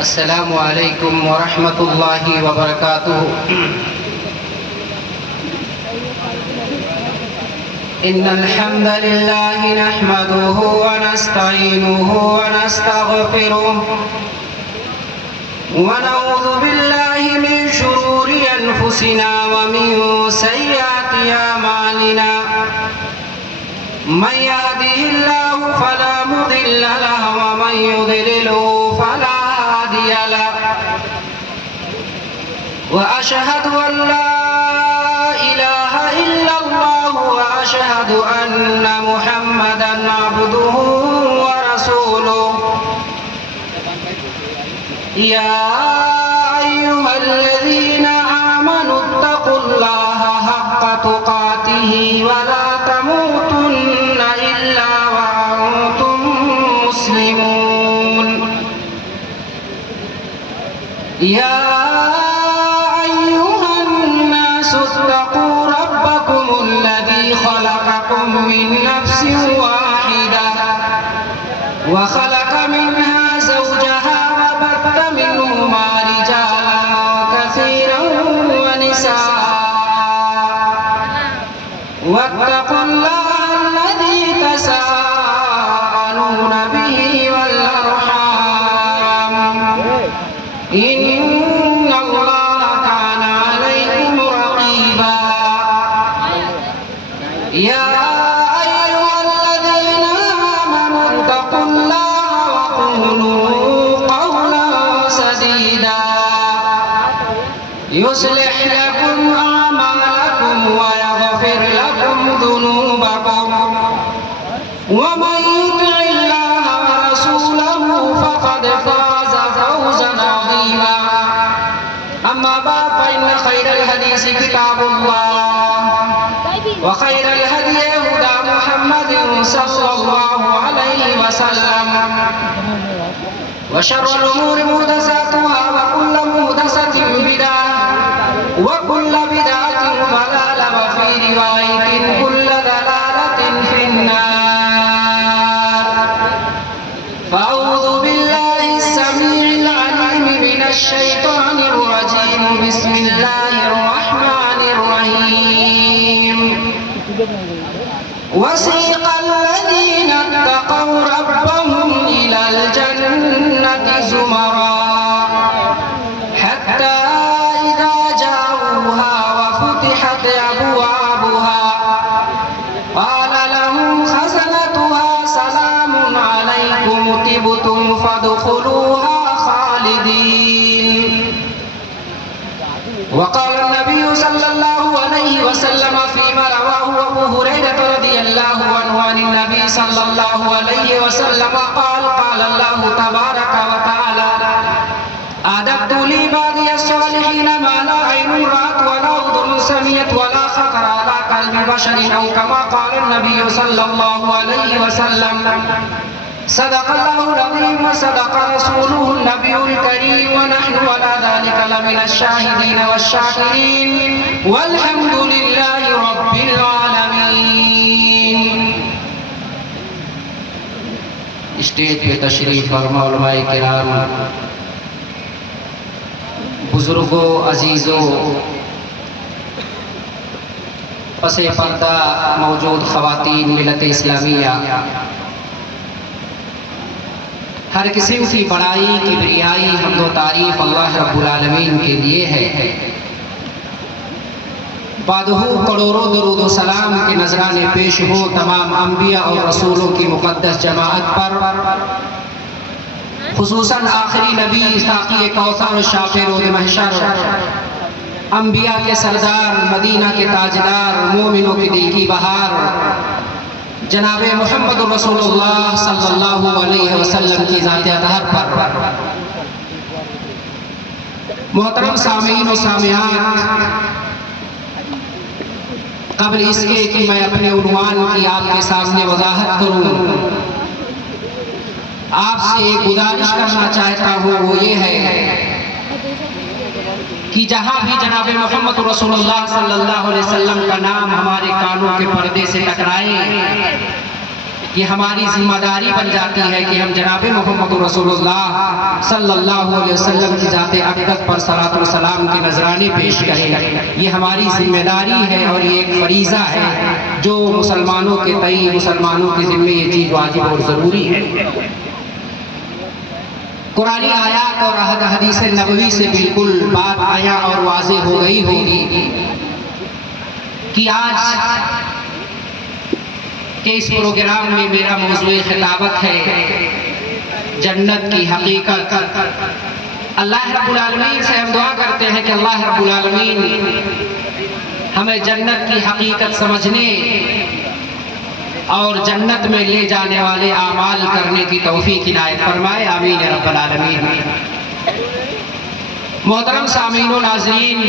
السلام علیکم ورحمۃ اللہ وبرکاتہ۔ ان الحمد للہ نحمده ونستعینه ونستغفره ونعوذ باللہ من شرور انفسنا ومن سیئات اعمالنا من يهده الله فلا مضل له ومن يضلل فلا هادي له وأشهد أن لا إله إلا الله وأشهد أن محمدا عبده ورسوله يا أيها الذين آمنوا اتقوا الله حق تقاته ولا تموتن إلا وأنتم مسلمون يا أيها الناس اتقوا ربكم الذي خلقكم من نفس واحدة وخلق منها زوجها وبث منهما رجالا كثيرا ونساء واتقوا الله الذي تساءلون به والأرحام إن الله كان عليكم رقيبا يا أيها الذين آمنوا اتقوا الله وقولوا قولا سديدا يصلح لكم أعمالكم ويغفر لكم ذنوبكم ومن يطع الله ورسوله فقد فاز فوزا عظيما أما بعد فإن خير الحديث كتاب الله وخير الهدي هدى محمد صلى الله عليه وسلم وشر الأمور محدثاتها وكل محدثة بدعة وكل بدعة ضلالة وفي رواية كل ضلالة في النار فأعوذ بالله السميع العليم من الشيطان الرجيم بسم الله الرحمن الرحيم وسيق الذين اتقوا ربهم إلى الجنة زمرا حتى إذا جاءوها وفتحت أبوابها قال لهم خزنتها سلام عليكم طبتم فادخلوها خالدين وقال النبي صلى الله عليه وسلم فيما رواه أبو هريرة رضي الله عنه عن النبي صلى الله عليه وسلم قال قال الله تبارك وتعالى أعددت لعبادي الصالحين ما لا عين رأت ولا أذن سمعت ولا خطر على قلب بشر أو كما قال النبي صلى الله عليه وسلم صدق الله العظيم وصدق رسوله النبي الكريم ونحن على ذلك لمن الشاهدين والشاكرين والحمد لله رب العالمين۔ اسٹیج پہ تشریف فرما علماء کرام، بزرگوں، عزیزوں، پس پردہ موجود خواتین ملت اسلامیہ، ہر قسم کی بڑائی، کبریائی، حمد و تعریف اللہ رب العالمین کے لیے ہے۔ بعدہ کروڑوں درود و سلام کے نذرانے پیش ہو تمام انبیاء اور رسولوں کی مقدس جماعت پر، خصوصاً آخری نبی ساقی کوثر شافع روز محشر، انبیاء کے سردار، مدینہ کے تاجدار، مومنوں کی دل کی بہار، جناب محمد رسول اللہ صلی اللہ علیہ وسلم کی ذات اطہر پر۔ محترم سامعین و سامعات، قبل اس کے کہ میں اپنے عنوان کی آپ کے سامنے وضاحت کروں، آپ سے ایک گزارش کرنا چاہتا ہوں، وہ یہ ہے کہ جہاں بھی جناب محمد رسول اللہ صلی اللہ علیہ وسلم کا نام ہمارے کانوں کے پردے سے ٹکرائے، یہ ہماری ذمہ داری بن جاتی ہے کہ ہم جناب محمد رسول اللہ صلی اللہ علیہ وسلم کی ذات اقدس پر صلاۃ و سلام کے نذرانے پیش کریں۔ یہ ہماری ذمہ داری ہے اور یہ ایک فریضہ ہے جو مسلمانوں کے تئیں، مسلمانوں کے ذمہ یہ چیز واجب اور ضروری ہے۔ قرآنی آیات اور حدیث نبوی سے بالکل بات آیا اور واضح ہو گئی ہوگی کہ آج کہ اس پروگرام میں میرا موضوع خطابت ہے جنت کی حقیقت۔ اللہ رب العالمین سے ہم دعا کرتے ہیں کہ اللہ رب العالمین ہمیں جنت کی حقیقت سمجھنے اور جنت میں لے جانے والے اعمال کرنے کی توفیق عنایت فرمائے، آمین یا رب العالمین۔ محترم سامعین و ناظرین،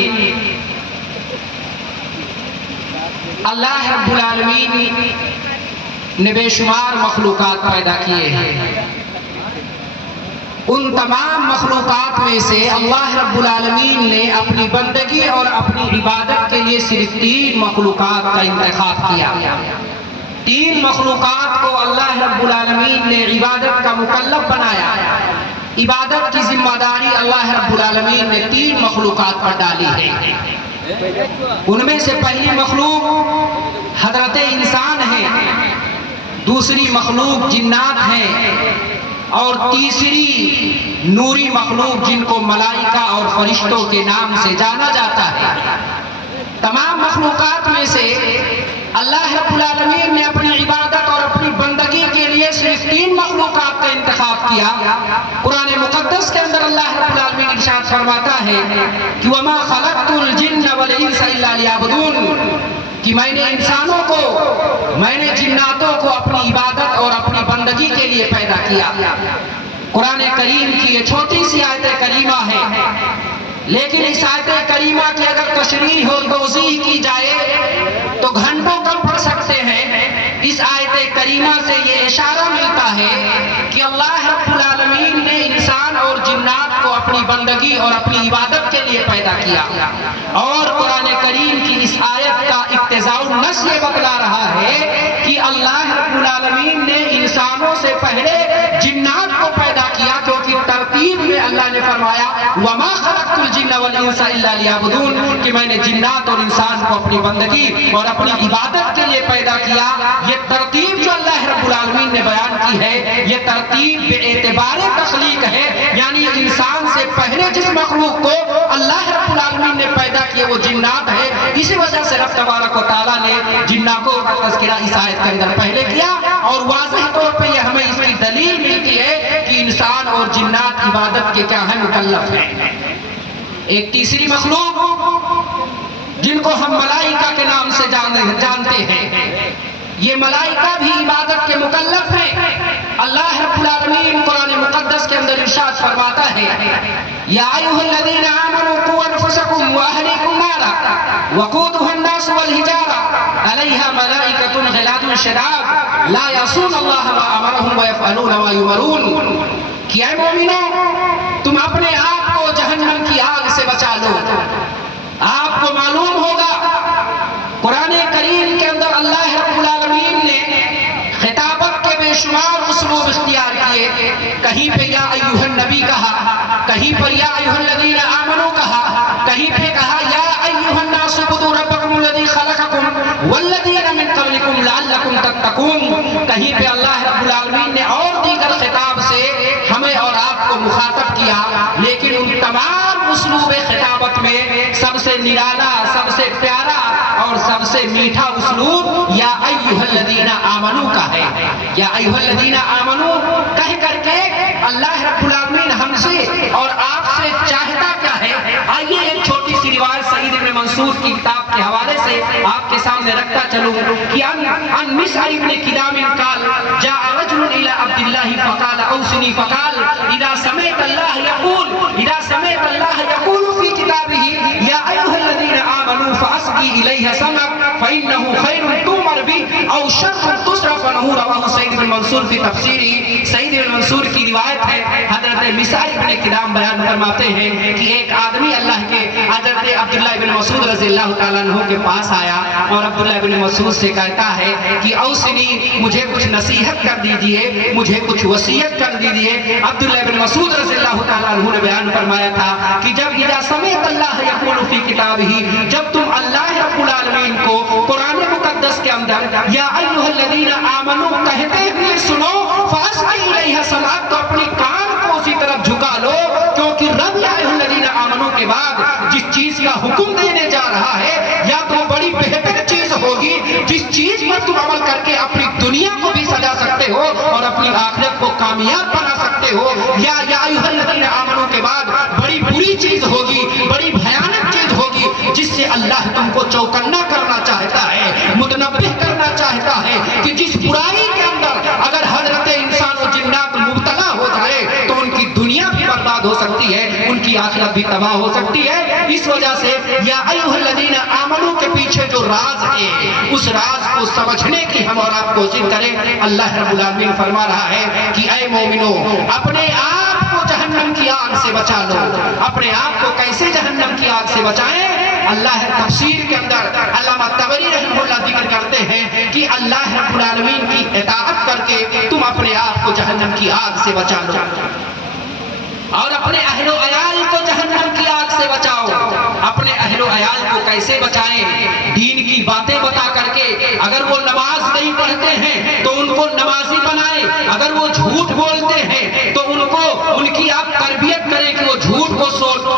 اللہ رب العالمین نے بے شمار مخلوقات پیدا کیے ہیں۔ ان تمام مخلوقات میں سے اللہ رب العالمین نے اپنی بندگی اور اپنی عبادت کے لیے صرف 3 مخلوقات کا انتخاب کیا۔ 3 مخلوقات کو اللہ رب العالمین نے عبادت کا مکلف بنایا۔ عبادت کی ذمہ داری اللہ رب العالمین نے 3 مخلوقات پر ڈالی ہے۔ ان میں سے پہلی مخلوق حضرت انسان ہے، دوسری مخلوق جنات ہیں، اور تیسری نوری مخلوق جن کو ملائکہ اور فرشتوں کے نام سے جانا جاتا ہے۔ تمام مخلوقات میں سے اللہ رب العالمین نے اپنی عبادت اور اپنی بندگی کے لیے صرف 3 مخلوقات کا انتخاب کیا۔ قرآن مقدس کے اندر اللہ رب العالمین ارشاد فرماتا ہے کہ وَمَا خَلَقْتُ الْجِنَّ وَالْإِنسَ إِلَّا لِيَعْبُدُونَ، کہ میں نے انسانوں کو، میں نے جناتوں کو اپنی عبادت اور اپنی بندگی کے لیے پیدا کیا۔ قرآن کریم کی یہ چھوٹی سی آیت کریمہ ہے، لیکن اس آیت کریمہ کی اگر تشریح اور توضیح کی جائے تو گھنٹوں کم پڑ سکتے ہیں۔ اس آیت کریمہ سے یہ اشارہ ملتا ہے کہ اللہ رب العالمین نے انسان اور جنات کو اپنی بندگی اور اپنی عبادت کے لیے پیدا کیا، اور قرآن کریم کی اس آیت کا اقتضاء النص یہ بتلا رہا ہے کہ اللہ رب العالمین نے انسانوں سے پہلے جنات کو پیدا کیا، کیونکہ ترتیب میں اللہ نے فرمایا وَمَا خَلَقْتُ الْجِنَّ وَالْإِنسَ إِلَّا لِيَعْبُدُونَ، کہ میں نے جنات اور انسان کو اپنی بندگی اور اپنی عبادت کے لیے پیدا کیا۔ یہ ترتیب جو اللہ رب العالمین نے بیان کی ہے، یہ ترتیب بے اعتبار تخلیق ہے، یعنی انسان سے پہلے جس مخلوق کو اللہ رب العالمین نے پیدا کیا وہ جنات ہے۔ اسی وجہ سے رب تبارک و تعالیٰ نے جناتوں کا تذکرہ اس آیت کے اندر پہلے کیا، اور واضح طور پہ یہ ہمیں اس کی دلیل ملتی ہے کہ انسان اور جنات عبادت کے کیا ہیں، مکلف ہیں۔ ایک تیسری مخلوق جن کو ہم ملائکہ کے نام سے جانتے ہیں، یہ ملائکہ بھی عبادت کے مکلف ہیں۔ اللہ رب العالمین قرآن مقدس کے اندر ارشاد فرماتا ہے یا ایھا الذین آمنوا قوا انفسکم واہلیکم نارا وقودھا الناس والحجارہ علیہا ملائکۃ غلاظ شداد لا یعصون اللہ ما امرہم ویفعلون ما یؤمرون، کہ اے مومنوں تم اپنے آپ کو جہنم کی آگ سے بچا لو۔ آپ کو معلوم ہوگا قرآن کریم کے اندر اللہ رب العالمین نے خطابت کے بے شمار اسلوب اختیار کیے، کہیں پہ یا ایھا النبی کہا، کہیں پر یا ایھا الذین آمنوا کہا، کہیں پہ کہا یا ایھا الناس اعبدوا ربکم الذی خلقکم والذین من قبلکم لعلکم تتقون، کہیں پہ اللہ رب العالمین نے اور دیگر خطاب سے ہمیں اور آپ کو مخاطب کیا۔ لیکن ان تمام اسلوب خطابت میں سب سے نرالا، سب سے پیارا اور سب سے میٹھا اسلوب یا ایھا الذین آمنوا کا ہے۔ یا ایھا الذین آمنوا کہہ کر کے اللہ رب العالمین ہم سے اور آپ سے چاہتا کیا ہے؟ آئیے ایک چھوٹی سی روایت سعید بن منصور کی کتاب کے حوالے سے آپ کے سامنے رکھتا چلوں کہ ان مسعر بن کدام قال جاء رجل الى عبد الله فقال اوصني فقال اذا سمعت الله يقول في كتابه يا ايها الذين امنوا فاسقي اليها سمك فانه خير تؤمر به او او شر تصرف عنہ، رواہ سعید بن منصور فی تفسیری، سعید بن منصور کی روایت ہے، حضرت مصعب بن کدام بیان فرماتے ہیں کہ ایک آدمی اللہ کے حضرت عبداللہ بن مسعود رضی اللہ تعالیٰ عنہ کے پاس آیا اور عبداللہ بن مسعود سے کہتا ہے کہ اوصنی، مجھے کچھ نصیحت کر دیجئے، مجھے کچھ وصیت کر دیجئے۔ عبداللہ بن مسعود رضی اللہ تعالیٰ عنہ نے بیان فرمایا تھا کہ جب اذا سمعت اللہ یقول فی کتابہ، جب تم اللہ رب العالمین کو قرآن مقدس کے اندر یا ایھا الذین آمنوا کہتے ہوئے سنو، فاسمعوا الیہ سماعت، تو اپنی کان کو اسی طرف جھکا لو، کیونکہ رب یا ایھا الذین آمنوا کے بعد جس چیز کا حکم دینے جا رہا ہے یا تو بڑی بہتر چیز ہوگی جس چیز پر تم عمل کر کے اپنی دنیا کو بھی سجا سکتے ہو اور اپنی آخرت کو کامیاب بنا سکتے ہو، یا ایھا الذین آمنوا کے بعد بڑی بری چیز ہوگی، بڑی بھیانک چیز ہوگی جس سے اللہ تم کو چوکنا کرنا چاہتا ہے، متنبہ کرنا چاہتا ہے کہ جس برائی کے اندر اگر حضرت انسان و جنات مبتلا ہو جائے تو ان کی دنیا بھی برباد ہو سکتی ہے، ان کی آخرت بھی تباہ ہو سکتی ہے۔ اس وجہ سے یا ایھا الذین آمنوا کے پیچھے جو راز ہے اس راز کو سمجھنے کی ہم اور آپ کوشش کریں۔ اللہ رب العالمین فرما رہا ہے کہ اے مومنو، اپنے آپ کو جہنم کی آگ سے بچا لو۔ اپنے آپ کو کیسے جہنم کی آگ سے بچائیں؟ اللہ تفسیر کے اندر علامہ طبری رحمہ اللہ ذکر کرتے ہیں کہ اللہ رب العالمین کی اطاعت کر کے تم اپنے آپ کو جہنم کی آگ سے بچا لو اور اپنے اہل و عیال کو جہنم کی آگ سے بچاؤ۔ اپنے اہل و عیال کو کیسے بچائیں؟ دین کی باتیں بتا کر کے، اگر وہ نماز نہیں پڑھتے ہیں تو ان کو نمازی بنائیں، اگر وہ جھوٹ بولتے ہیں تو ان کی آپ تربیت کریں کہ وہ جھوٹ کو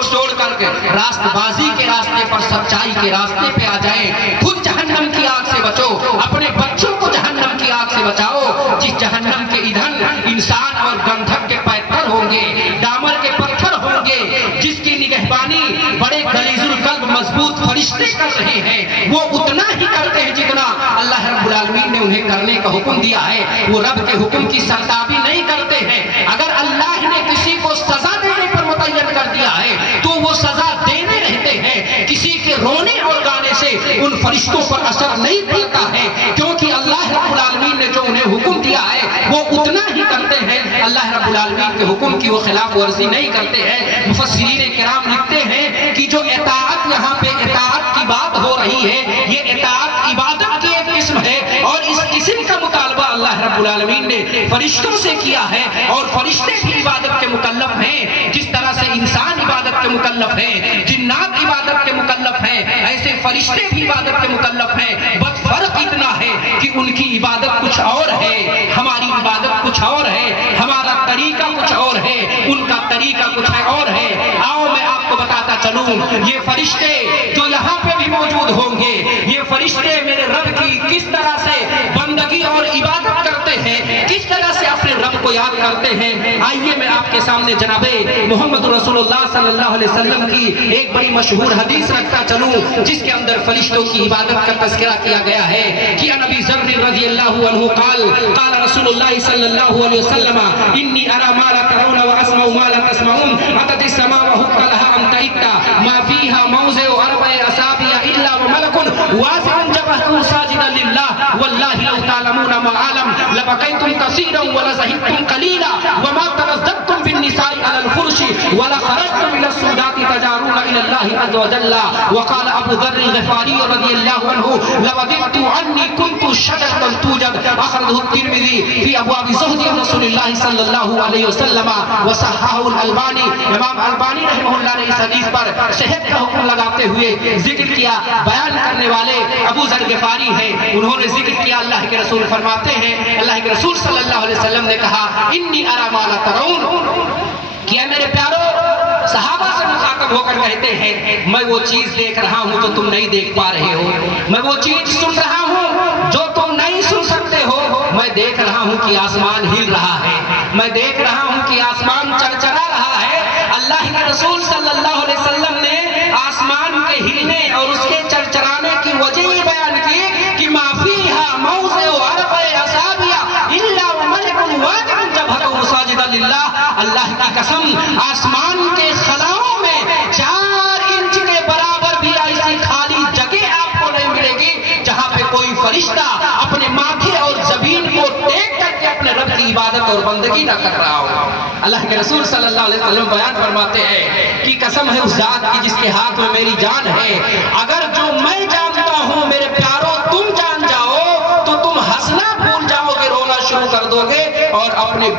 چھوڑ کر کے راست بازی کے راستے پر، سچائی کے راستے پہ آ جائیں۔ خود جہنم کی آگ سے بچو، اپنے بچوں کو جہنم کی آگ سے بچاؤ جس جہنم کے ایندھن انسان اور گندھک کے پتھر ہوں گے، ڈامر کے پتھر ہوں گے، جس کی نگہبانی بڑے غلیظ القلب مضبوط فرشتے کر رہے ہیں، وہ اتنا ہی کرتے ہیں جتنا اللہ رب العالمین نے انہیں کرنے کا حکم دیا ہے۔ وہ رب کے حکم کی سرتابی نہیں کرتے ہیں۔ اگر اللہ نے کسی کو سزا دینے پر متعین کر دیا ہے تو وہ سزا دینے رہتے ہیں، کسی کے رونے اور گانے سے ان فرشتوں پر اثر نہیں پڑتا ہے، کیونکہ اللہ رب العالمین نے جو انہیں حکم دیا ہے وہ اتنا ہی کرتے ہیں۔ اللہ رب العالمین کے حکم کی وہ خلاف ورزی نہیں کرتے ہیں۔ مفسرین کرام لکھتے ہیں کہ جو اطاعت یہاں پہ اطاعت کی بات ہو رہی ہے، یہ اطاعت عبادت کی ایک قسم ہے اور اس قسم کا مطالبہ اللہ رب العالمین نے فرشتوں سے کیا ہے، اور فرشتے بھی عبادت کے مکلف ہیں۔ جس طرح سے انسان عبادت کے مکلف ہیں، جنات عبادت کے مکلف ہیں، ایسے فرشتے بھی عبادت کے مکلف ہیں۔ بس فرق اتنا ہے کہ ان کی عبادت کچھ اور ہے، ہماری عبادت کچھ اور ہے، ہمارا طریقہ کچھ اور ہے، ان کا طریقہ کچھ اور ہے۔ آؤ میں آپ کو بتاتا چلوں، یہ فرشتے جو یہاں پہ بھی موجود ہوں گے، یہ فرشتے میرے رب کی کس طرح سے بندگی اور عبادت کرتے ہیں، کس طرح سے اپنے رب کو یاد کرتے ہیں۔ آئیے میں آپ کے سامنے جناب محمد رسول اللہ صلی اللہ علیہ وسلم کی ایک بڑی مشہور حدیث رکھتا چلوں، جس کے اندر فرشتوں کی عبادت کا تذکرہ کیا گیا ہے کہ ان ابی ذر رضی اللہ عنہ قال قال رسول اللہ صلی اللہ علیہ وسلم انی ارى ما لا ترون واسمع ما لا تسمعون اتت السماء وحق لها ان تئت ما فيها موضع اربع اصابع الا وملك واسع جبهته ساجدا لله والله لو تعلمون ما اعلم لبقيتم كثيرا ولزهدتم قليلا وما تلذذتم بالنساء على الفرش ولخرجتم الى السودات تجارون الى الله عز وجل وقال ابو ذر الغفاري رضي الله عنه لوددت عني كنت شجرة توجد اخرجه الترمذي في ابواب زهد رسول الله صلی اللہ علیہ وسلم وصححہ الالبانی۔ امام البانی رحمہ اللہ نے اس حدیث پر صحت کا حکم لگاتے ہوئے ذکر کیا۔ بیان کرنے والے ابو ذر غفاری ہیں، انہوں نے ذکر کیا، اللہ کے رسول فرماتے ہیں، اللہ کے رسول صلی اللہ علیہ وسلم نے کہا انی ارى ما لا ترون، کہ میرے پیارو، صحابہ سے مخاطب ہو کر کہتے ہیں میں وہ چیز دیکھ رہا ہوں جو تم نہیں دیکھ پا رہے ہو، میں وہ چیز سن رہا ہوں جو تم نہیں سن سکتے ہو، میں دیکھ رہا ہوں کہ آسمان ہل رہا ہے، میں دیکھ رہا ہوں کہ آسمان چرچرا رہا ہے۔ اللہ کے رسول صلی اللہ علیہ وسلم نے آسمان کے ہلنے اور اس کے چرچرانے کی وجہ یہ بیان کی کہ ما فیہا موضع اربع اصابع الا وملک واقف جبہتہ ساجدا للہ۔ اللہ کی قسم، آسمان کے خلاؤں میں 4 انچ کے برابر بھی ایسی خالی جگہ آپ کو نہیں ملے گی جہاں پہ کوئی فرشتہ اپنے ماتھے کی عبادت اور بندگی نہ کر رہا ہو۔ اللہ کے رسول صلی اللہ علیہ وسلم بیان فرماتے ہیں کہ قسم ہے اس ذات کی جس کے ہاتھ میں میری جان ہے، اگر جو میں جانتا ہوں میرے پیاروں تم جان جاؤ تو تم ہنسنا بھول جاؤ گے، رونا شروع کر دو گے، اور اپنے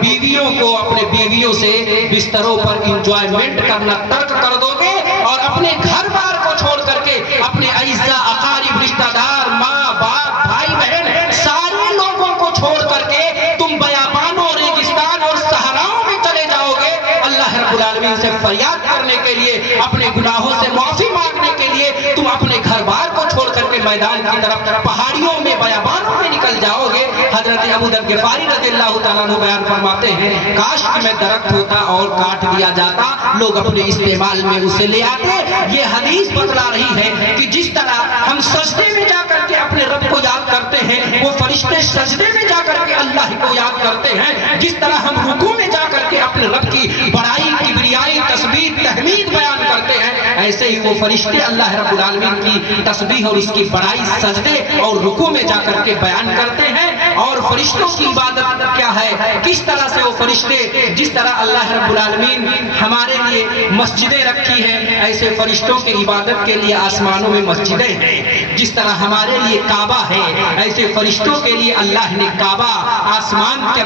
بیویوں سے بستروں پر انجوائمنٹ کرنا ترک کر دو گے، اور اپنے گھر بار کو چھوڑ کر کے اپنے اعزاء اقارب رشتہ دار ماں باپ بھائی بہن سارے لوگوں کو چھوڑ کر کے تم بیابانوں ریگستان اور صحراؤں میں چلے جاؤ گے اللہ رب العالمین سے فریاد کرنے کے لیے، اپنے گناہوں سے معافی مانگنے کے لیے تم اپنے گھر بار کو چھوڑ کر کے میدان کی طرف پہاڑیوں میں بیابانوں میں نکل جاؤ گے۔ حضرت ابو ذر غفاری رضی اللہ تعالیٰ عنہ بیان فرماتے ہیں کاش کہ میں درخت ہوتا اور کاٹ دیا جاتا، لوگ اپنے استعمال میں اسے لے آتے۔ یہ حدیث بتلا رہی ہے کہ جس طرح ہم سجدے میں جا کر کے اپنے رب کو یاد کرتے ہیں، وہ فرشتے سجدے میں جا کر کے اللہ کو یاد کرتے ہیں، جس طرح ہم رکوع میں جا کر کے اپنے رب کی بڑائی کبریائی تسبیح تحمید بیان کرتے ہیں، ایسے ہی وہ فرشتے اللہ رب العالمین کی تسبیح اور اس کی بڑائی سجدے اور رکوع میں جا کر کے بیان کرتے ہیں۔ اور فرشتوں کی عبادت کیا ہے، کس طرح سے وہ فرشتے، جس طرح اللہ رب العالمین ہمارے لیے مسجدیں رکھی ہیں، ایسے فرشتوں کی عبادت کے لیے آسمانوں میں مسجدیں ہیں، جس طرح ہمارے لیے کعبہ ہے، ایسے فرشتوں کے لیے اللہ نے کعبہ آسمان کے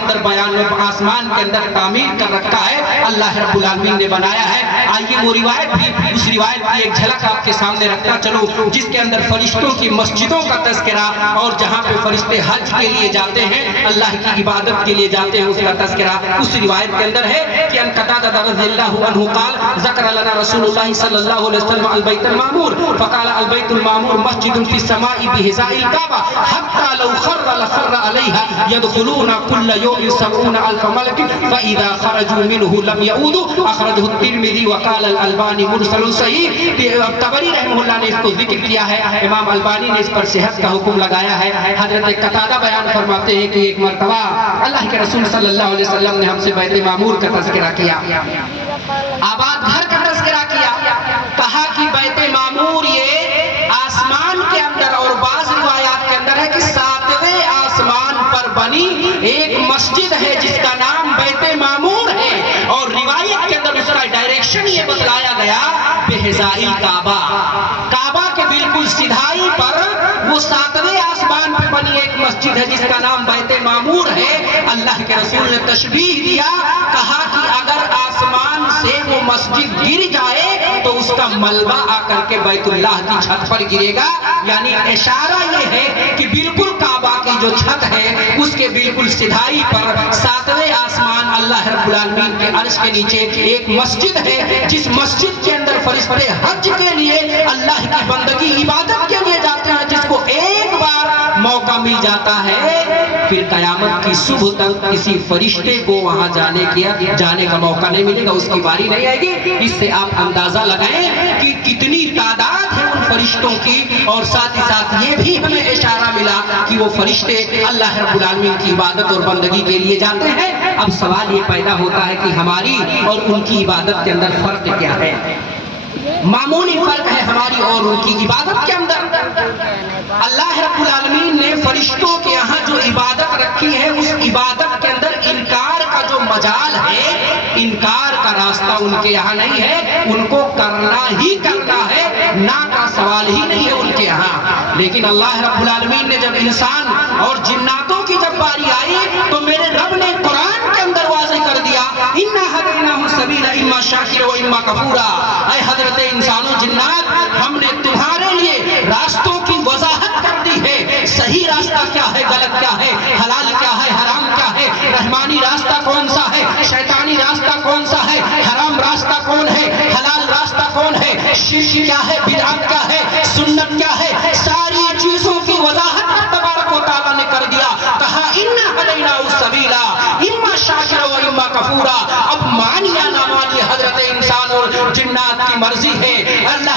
اندر تعمیر کر رکھا ہے، اللہ رب العالمین نے بنایا ہے۔ آئیے وہ روایت بھی، اس روایت کی ایک جھلک آپ کے سامنے رکھتا چلو، جس کے اندر فرشتوں کی مسجدوں کا تذکرہ اور جہاں پہ فرشتے حج کے لیے جاتے ہیں، اللہ کی عبادت کے لیے جاتے ہیں، اس کا تذکرہ اس روایت کے اندر ہے کہ ان قتادہ رضی اللہ عنہ قال ذکر لنا رسول اللہ صلی اللہ علیہ وسلم البیت المعمور فقال البیت المعمور مسجد فی السماء بحذاء الكعبہ حتی لو خر لخر علیہا يدخلون كل يوم 70,000 ملک فاذا خرجوا منه لم يعودوا اخرجہ الترمذی وقال الالبانی مرسل صحیح۔ طبری رحمہ اللہ نے اس کو ذکر کیا ہے، امام البانی نے اس پر صحت کا حکم لگایا ہے۔ حضرت قتادہ بیان فرماتے ہیں کہ ایک مرتبہ اللہ کے رسول صلی اللہ علیہ وسلم نے ہم سے بیت معمور کا تذکرہ کیا، آباد گھر کا تذکرہ کیا، کہا کہ بیت معمور یہ آسمان کے اندر اور بعض روایات کے اندر ہے کہ 7ویں آسمان پر بنی ایک مسجد ہے جس کا نام بیت معمور ہے، اور روایت کے اندر اس کا ڈائریکشن یہ بتلایا گیا بحذاء الکعبہ، کعبہ کے بالکل سدھائی پر وہ 7ویں آسمان پہ بنی ایک مسجد ہے جس کا نام بیت معمور ہے۔ اللہ کے رسول نے تشبیہ دیا، کہا کہ اگر آسمان سے وہ مسجد گر جائے تو اس کا ملبہ آ کر کے بیت اللہ کی چھت پر گرے گا، یعنی اشارہ یہ ہے کہ بالکل کعبہ کی جو چھت ہے اس کے بالکل سدھائی پر 7ویں آسمان اللہ رب العالمین کے عرش کے نیچے ایک مسجد ہے، جس مسجد کے اندر فرشتے حج کے لیے اللہ کی بندگی عبادت کے لیے جاتے ہیں، جس کو ایک بار موقع مل جاتا ہے پھر قیامت کی صبح تک کسی فرشتے کو وہاں جانے کا موقع نہیں ملے گا، اس کی باری نہیں آئے گی۔ اس سے آپ اندازہ لگائیں کہ کتنی تعداد ہے ان فرشتوں کی، اور ساتھ ہی ساتھ یہ بھی ہمیں اشارہ ملا کہ وہ فرشتے اللہ رب العالمین کی عبادت اور بندگی کے لیے جاتے ہیں۔ اب سوال یہ پیدا ہوتا ہے کہ ہماری اور ان کی عبادت کے اندر فرق کیا ہے؟ معمولی فرق ہے ہماری اور ان کی عبادت کے اندر۔ اللہ رب العالمین نے فرشتوں کے یہاں جو عبادت رکھی ہے، اس عبادت کے اندر انکار کا جو مجال ہے، انکار کا راستہ ان کے یہاں نہیں ہے، ان کو کرنا ہی کرنا ہے، نہ کا سوال ہی نہیں ہے ان کے یہاں۔ لیکن اللہ رب العالمین نے جب انسان اور جناتوں کی جب باری آئی تو میرے رب نے قرآن کے اندر واضح کر دیا اِنَّا هَدَيْنَاهُ السَّبِيلَ إِمَّا شَاكِرًا وَإِمَّا كَفُورًا، اے حضرت انسانوں جنات، ہم نے تمہارے لیے راستوں کی وضاحت کر دی ہے، صحیح راستہ کیا ہے، غلط کیا ہے، حلال کیا ہے، حرام کیا ہے، رحمانی راستہ کون سا ہے، شیطانی راستہ کون سا ہے، حرام راستہ کون ہے، حلال راستہ کون ہے، شرک کیا ہے، بدعت کیا ہے، سنت کیا ہے، ساری چیزوں کی وضاحت تبارک و تعالیٰ نے کر دیا۔ کہا اِنَّا هَدَيْنَاهُ السَّبِيلَ إِمَّا شَاكِرًا وَإِمَّا كَفُورًا۔ اب مانیا نہ مانیے حضرت انسان اور جنات کی مرضی ہے، اللہ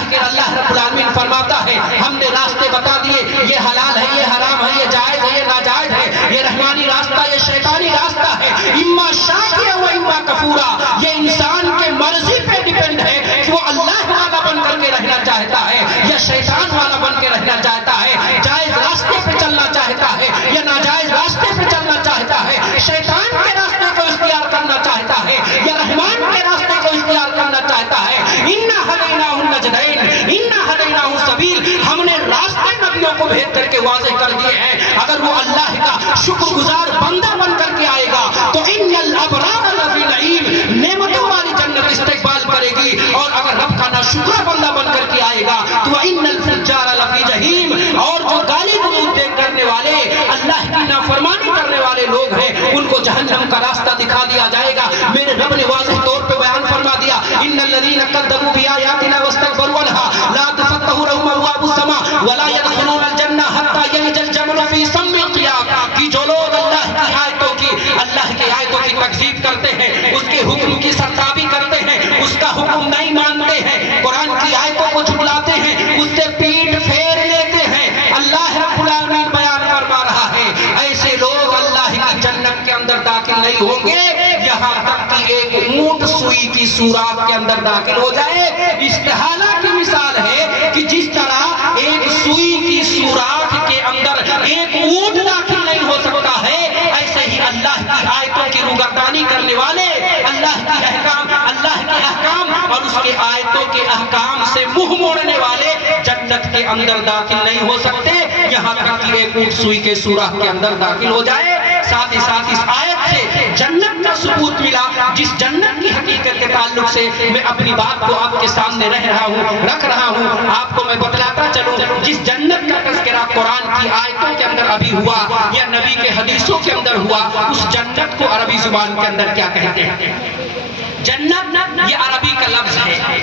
رب العالمین فرماتا ہے ہم نے راستے بتا دیے، یہ حلال ہے، یہ حرام ہے، یہ جائز ہے، یہ ناجائز ہے، یہ رحمانی راستہ، یہ شیطانی راستہ ہے، اِمَّا شَاكِرًا وَإِمَّا كَفُورًا۔ یہ انسان کے مرضی پہ ڈیپینڈ ہے کہ وہ اللہ والا بن کر کے رہنا چاہتا ہے یا شیطان والا بن کے رہنا چاہتا ہے، جائز راستے پہ چلنا چاہتا ہے یا ناجائز راستے پہ چلنا چاہتا ہے، شیطان کے بھیج کر کے واضح کر دیے ہیں. اگر وہ اللہ کا شکر گزار بندہ بن کر کے آئے گا تو ان الابرار لفی نعیم، نعمتوں والی جنت استقبال کرے گی. اور اگر رب کا ناشکرا بندہ بن کر کے آئے گا تو ان الفجار لفی جہیم، اور جو گالی گلوچ کرنے والے اللہ کی نافرمانی کرنے والے لوگ ہیں ان کو جہنم کا راستہ دکھا دیا جائے گا. میرے رب نے واضح طور پہ بیان فرما دیا ان الذین کذبوا بآیاتنا واستكبروا عنها لا تفتح لهم ابواب السماء ولا يدخلون الجنہ حتى يلج الجمل في سم الخیاط. کہ جو لوگ اللہ کی آیتوں کی تکذیب کرتے ہیں، اس کے حکم کی سرتابی کرتے ہیں، اس کا حکم نہیں مانتے ہیں، قرآن کی آیتوں کو جھٹلاتے ہیں، اس سے پیٹ پھیر لیتے ہیں، اللہ رب العالمین بیان فرما رہا ہے ایسے لوگ اللہ کی جنت کے اندر داخل نہیں ہوں گے یہاں تک کہ ایک اونٹ سوئی کی سوراخ کے اندر داخل ہو جائے. استحالہ کی مثال ہے کہ جس طرح ایک سوئی کی سوراخ کے اندر ایک اونٹ داخل نہیں ہو سکتا ہے، ایسے ہی اللہ کی آیتوں کی روگردانی کرنے والے، اللہ کے احکام اور اس کے آیتوں کے احکام سے منہ موڑنے والے جنت کے اندر داخل نہیں ہو سکتے یہاں تک کہ ایک اونٹ سوئی کے سوراخ کے اندر داخل ہو جائے. ساتھ ہی ساتھ اس آیت سے جنت کا ثبوت ملا. جس جنت کی حقیقت کے تعلق سے میں اپنی بات کو آپ کے سامنے رکھ رہا ہوں، آپ کو میں بتلاتا چلوں جس جنت کا تذکرہ قرآن کی آیتوں کے اندر ابھی ہوا یا نبی کے حدیثوں کے اندر ہوا، اس جنت کو عربی زبان کے اندر کیا کہتے ہیں؟ جنت یہ عربی کا لفظ ہے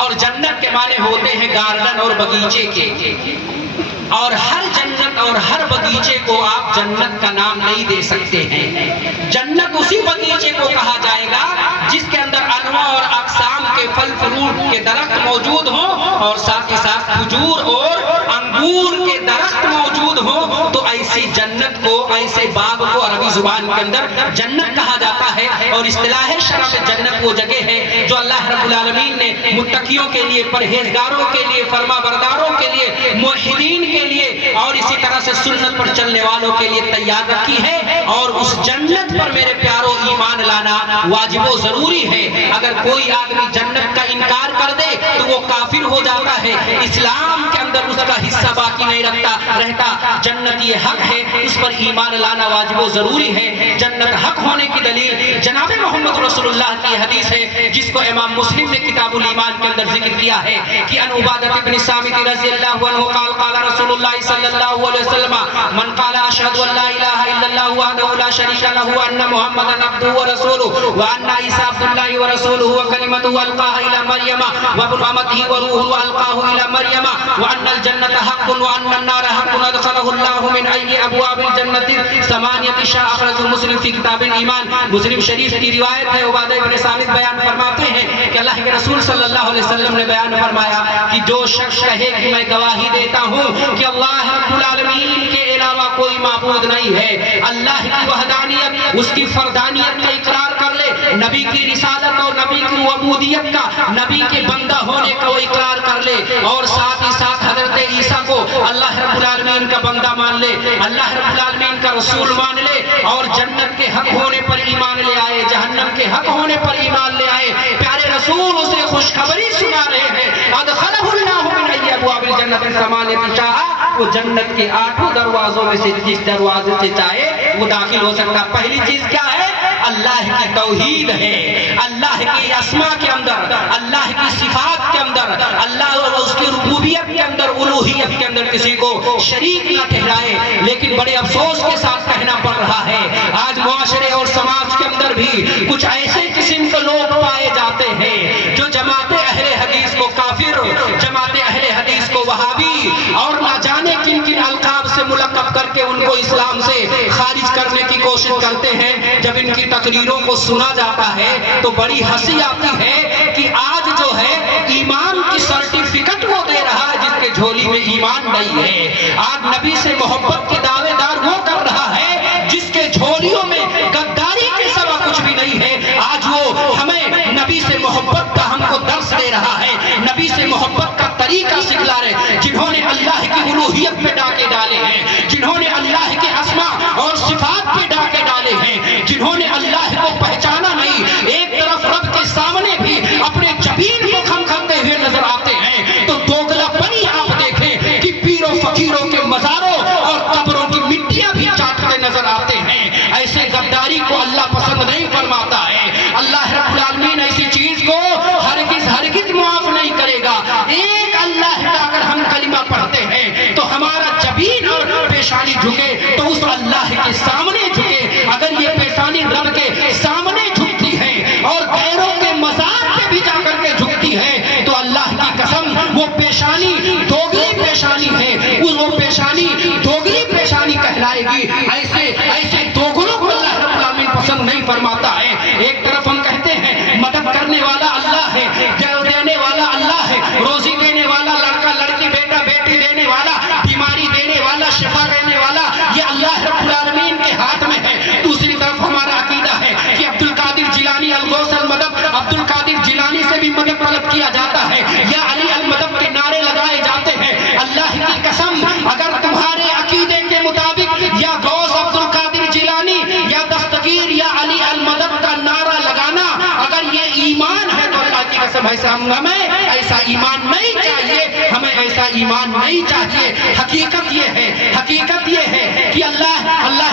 اور جنت کے معنی ہوتے ہیں گارڈن اور باغیچے کے. اور ہر جنت اور ہر باغیچے کو آپ جنت کا نام نہیں دے سکتے ہیں. جنت اسی باغیچے کو کہا جائے گا جس کے اندر انواع اور اقسام کے پھل فروٹ کے درخت موجود ہوں اور ساتھ ہی ساتھ کھجور اور انگور کے درخت موجود ہوں. تو ایسی جنت کو، ایسے باغ کو عربی زبان کے اندر جنت کہا جاتا ہے. اور اصطلاح شرع میں جنت وہ جگہ ہے جو اللہ رب العالمین نے متقیوں کے لیے، پرہیزگاروں کے لیے، فرما برداروں کے لیے، موحدین کے لیے اور اسی طرح سے سنت پر چلنے والوں کے لیے تیار رکھی ہے. اور اس جنت پر میرے پیاروں ایمان لانا واجب و ضروری ہے. اگر کوئی آدمی جنت کا انکار کر دے تو وہ کافر ہو جاتا ہے، اسلام کے اندر اس کا حصہ باقی نہیں رہتا. جنت یہ حق ہے، اس پر ایمان لانا واجب و ضروری ہے. جنت حق ہونے کی دلیل جناب محمد رسول اللہ کی حدیث ہے جس کو امام مسلم نے کتاب الایمان کے اندر ذکر کیا ہے کہ ان عبادہ بن صامت رضی اللہ عنہ قال قال رسول اللہ صلی اللہ علیہ وسلم من قال اشهد ان لا اله الا الله وحده لا شريك له وان محمدا عبده ورسوله وان عيسى عبد الله ورسوله وكلمته القاها الى مريم وابن امته وروحه القاه الى مريم وان الجنه حق وان النار حق ادخله الله من اي ابواب الجنه ثمانيه شاء اخرجه مسلم في كتاب الايمان. مسلم شریف کی روایت ہے. عبادہ بن صامت بیان فرماتے ہیں کہ اللہ کے رسول صلی اللہ علیہ وسلم نے بیان فرمایا کہ جو شخص کہے کہ میں گواہی دیتا ہوں کہ اللہ رب العالمین کے علاوہ کوئی معبود نہیں ہے، اللہ کی وحدانیت، اس کی فردانیت کا اقرار کر لے، نبی کی رسالت اور نبی کی عبودیت کا، نبی کے بندہ ہونے کا وہ اقرار کر لے اور ساتھ ہی ساتھ حضرت عیسیٰ کو اللہ رب العالمین کا بندہ مان لے، اللہ رب العالمین کا رسول مان لے اور جنت کے حق ہونے پر ایمان لے آئے، جہنم کے حق ہونے پر ایمان لے آئے. پیارے رسول اسے خوشخبری سنا رہے ہیں ادخلہ اللہ من ای ابواب الجنت ثمانیہ شاء، وہ جنت کے 8 دروازوں میں سے جس دروازے سے چاہے وہ داخل ہو سکتا. پہلی چیز کیا ہے؟ اللہ کی توحید ہے. اللہ کی اسماء کے اندر، اللہ کی صفات کے اندر، اللہ اور اس کی ربوبیت کے اندر، الوہیت کے اندر کسی کو شریک نہ ٹھہرائے. لیکن بڑے افسوس کے ساتھ کہنا پڑ رہا ہے آج معاشرے اور سماج کے اندر بھی کچھ ایسے قسم کے لوگ پائے جاتے ہیں جو جماعت اہل حدیث کو کافر، جماعت اہل حدیث کو وہابی اور نہ جانے کن کن القاب سے ملقب کر کے ان کو اسلام سے خارج کرنے کی کوشش کرتے ہیں. جب ان کی تقریروں کو سنا جاتا ہے تو بڑی ہنسی آتی ہے کہ آج جو ہے ایمان کی سرٹیفکیٹ وہ دے رہا ہے جس کے جھولی میں ایمان نہیں ہے. آج نبی سے محبت کے دعوے دار وہ کر رہا ہے جس کے جھولیوں میں غداری کے سوا کچھ بھی نہیں ہے. آج وہ ہمیں نبی سے محبت کا ہم کو درس دے رہا ہے، نبی سے محبت کا طریقہ سکھلا رہے. جنہوں نے اللہ کی الوہیت پہ ڈاکے ڈالے ہیں، جنہوں نے اللہ کے اسماء اور صفات پہ ڈاکے ڈالے ہیں، جنہوں نے اللہ کو پہچانا نہیں، ایک طرف رب کے سامنے بھی اپنے جبین کو خم کھاتے ہوئے نظر آتے ہیں. تو دوگلا پنی آپ دیکھیں کہ پیروں فقیروں کے ایسے دوگلوں کو اللہ رب العالمین پسند نہیں فرماتا ہے. ایک طرف ہم کہتے ہیں مدد کرنے والا اللہ ہے, دینے والا اللہ ہے, روزی دینے والا, لڑکا لڑکی بیٹا بیٹی دینے والا, بیماری دینے والا, شفا دینے والا, یہ اللہ رب العالمین کے ہاتھ میں ہے. دوسری طرف ہمارا عقیدہ ہے کہ عبد القادر جیلانی الغوث المدد, عبد القادر جیلانی سے بھی مدد طلب کیا جاتا ہے, یا علی المدد کے نعرے لگائے جاتے ہیں. اللہ کی قسم اگر تمہارے عقیدے کے مطابق یا غوث عبد القادر جیلانی یا دستگیر یا علی المدد کا نعرہ لگانا اگر یہ ایمان ہے تو اللہ کی قسم ہمیں ایسا ایمان نہیں چاہیے, ہمیں ایسا ایمان نہیں چاہیے. حقیقت یہ ہے کہ اللہ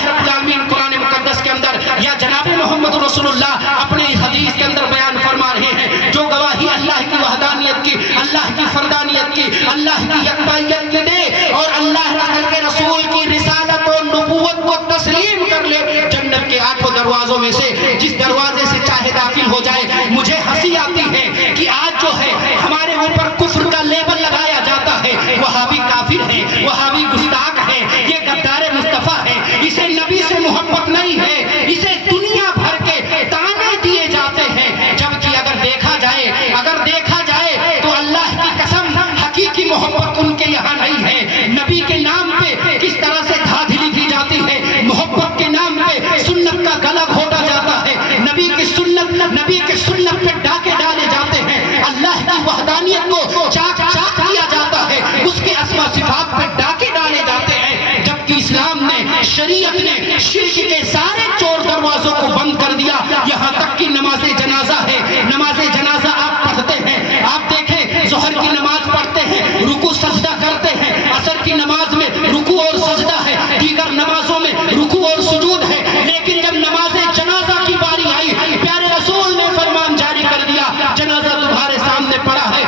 رب العالمین قرآن مقدس کے اندر یا جناب محمد رسول اللہ اپنے حدیث کے اندر بیان فرما رہے ہیں, جو گواہی اللہ کی وحدانیت کی, اللہ کی فردانیت کی, اللہ کی یکتائیت کی دے اور اللہ کے رسول کی رسالت و نبوت کو تسلیم کر لے, جنت کے 8 دروازوں میں سے جس دروازے سے چاہے داخل ہو جائے. مجھے ہنسی آتی ہے کہ آج جو ہے ہمارے اوپر کفر کا لیبل لگایا جاتا ہے, وہابی کافر ہے, وہابی گستاخ ہے, یہ غدار مصطفیٰ ہے, اسے نبی سے محبت نہیں ہے, اسے دنیا بھر کے تانے دیے جاتے ہیں. جبکہ اگر دیکھا جائے تو اللہ کی قسم حقیقی محبت ان کے یہاں نہیں ہے. نبی کے نام پہ کس طرح سے دھاندلی کی جاتی ہے, محبت کے نام پہ سنت کا گلا گھونٹا جاتا ہے, نبی کی سنت پہ ڈاکے ڈالے جاتے ہیں, اللہ کی وحدانیت کو چاک کیا جاتا ہے, اس کے اسماء صفات پہ ڈاکے ڈالے جاتے ہیں. جبکہ اسلام نے, شریعت نے شرک کے سارے چور دروازوں کو بند کر دیا. یہاں تک کہ نماز جنازہ ہے, نماز جنازہ آپ پڑھتے ہیں, آپ دیکھیں ظہر کی نماز پڑھتے ہیں, رکوع سجدہ کرتے ہیں, عصر کی نماز میں رکوع اور سجدہ ہے, دیگر نمازوں میں رکوع اور سجود ہے, لیکن جب نماز جنازہ کی باری آئی پیارے رسول نے فرمان جاری کر دیا, جنازہ تمہارے سامنے پڑا ہے,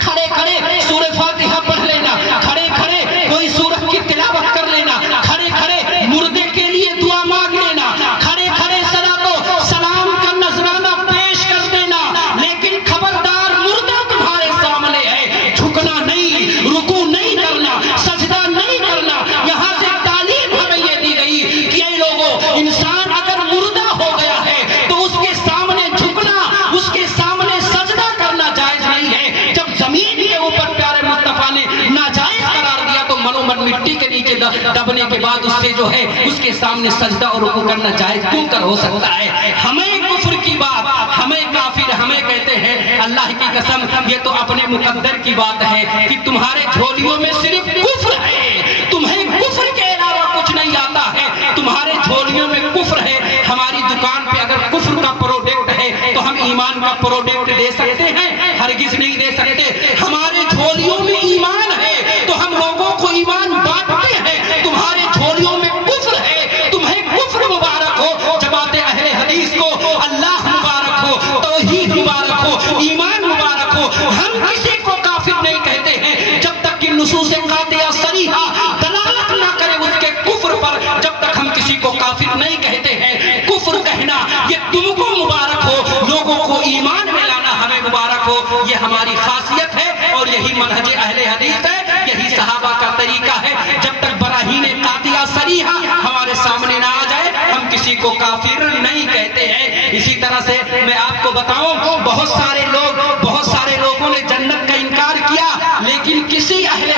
کھڑے کھڑے سورہ فاتحہ پڑھ لینا, کھڑے کھڑے کوئی سورت کی تلاوت کر لینا, کھڑے کھڑے مردے کے لیے دعا مانگ لینا, کھڑے کھڑے صلاۃ و سلام کا نذرانہ پیش کر دینا. لیکن خبردار مردہ تمہارے سامنے ہے, جھکنا نہیں, رکوع نہیں کرنا, سجدہ نہیں کرنا. یہاں سے تعلیم ہمیں یہ دی گئی کہ اے لوگوں, انسان اگر مردہ ہو گیا ہے تو اس کے سامنے جھکنا, اس کے سامنے سجدہ کرنا جائز نہیں ہے. جب زمین کے اوپر پیارے مصطفیٰ نے ناجائز قرار دیا تو من مٹی کے نیچے دبنے کے بعد اس سے جو ہے اس کے سامنے سجدہ اور رکوع کرنا جائز کیوں کر ہو سکتا ہے. ہمیں کفر کی بات, ہمیں کافر, ہمیں کہتے ہیں اللہ کی قسم یہ تو اپنے مقدر کی بات ہے کہ تمہارے جھولیوں میں صرف کفر ہے, تمہیں کفر کے علاوہ کچھ نہیں آتا ہے, تمہارے جھولیوں میں کفر ہے. ہماری دکان پہ اگر کفر کا پروڈکٹ ہے تو ہم ایمان کا پروڈکٹ دے سکتے ہیں؟ ہرگز نہیں دے سکتے. ہمارے جھولیوں میں ایمان ہے تو ہم لوگوں کو ایمان بانٹتے ہیں, تمہارے جھولیوں میں کفر ہے, تمہیں کفر مبارک ہو. جماعت اہل حدیث کو اللہ مبارک ہو, توحید مبارک ہو, ایمان مبارک ہو. ہم کسی کو کافر نہیں کہتے ہیں جب تک کہ نصوص قاطعہ صریحہ دلالت نہ کرے اس کے کفر پر, جب تک ہم کسی کو کافر نہیں کہتے ہیں. کفر کہنا یہ تم کو مبارک ہو, لوگوں کو ایمان میں لانا ہمیں مبارک ہو, یہ ہماری خاصیت ہے اور یہی منہج اہل حدیث ہے, یہی صحابہ کا طریقہ ہے. جب تک براہین قاطعہ صریحہ ہمارے سامنے نہ آ جائے ہم کسی کو کافر نہیں کہتے ہیں. اسی طرح سے میں آپ کو بتاؤں, بہت سارے لوگوں نے جنت کا انکار کیا, لیکن کسی اہل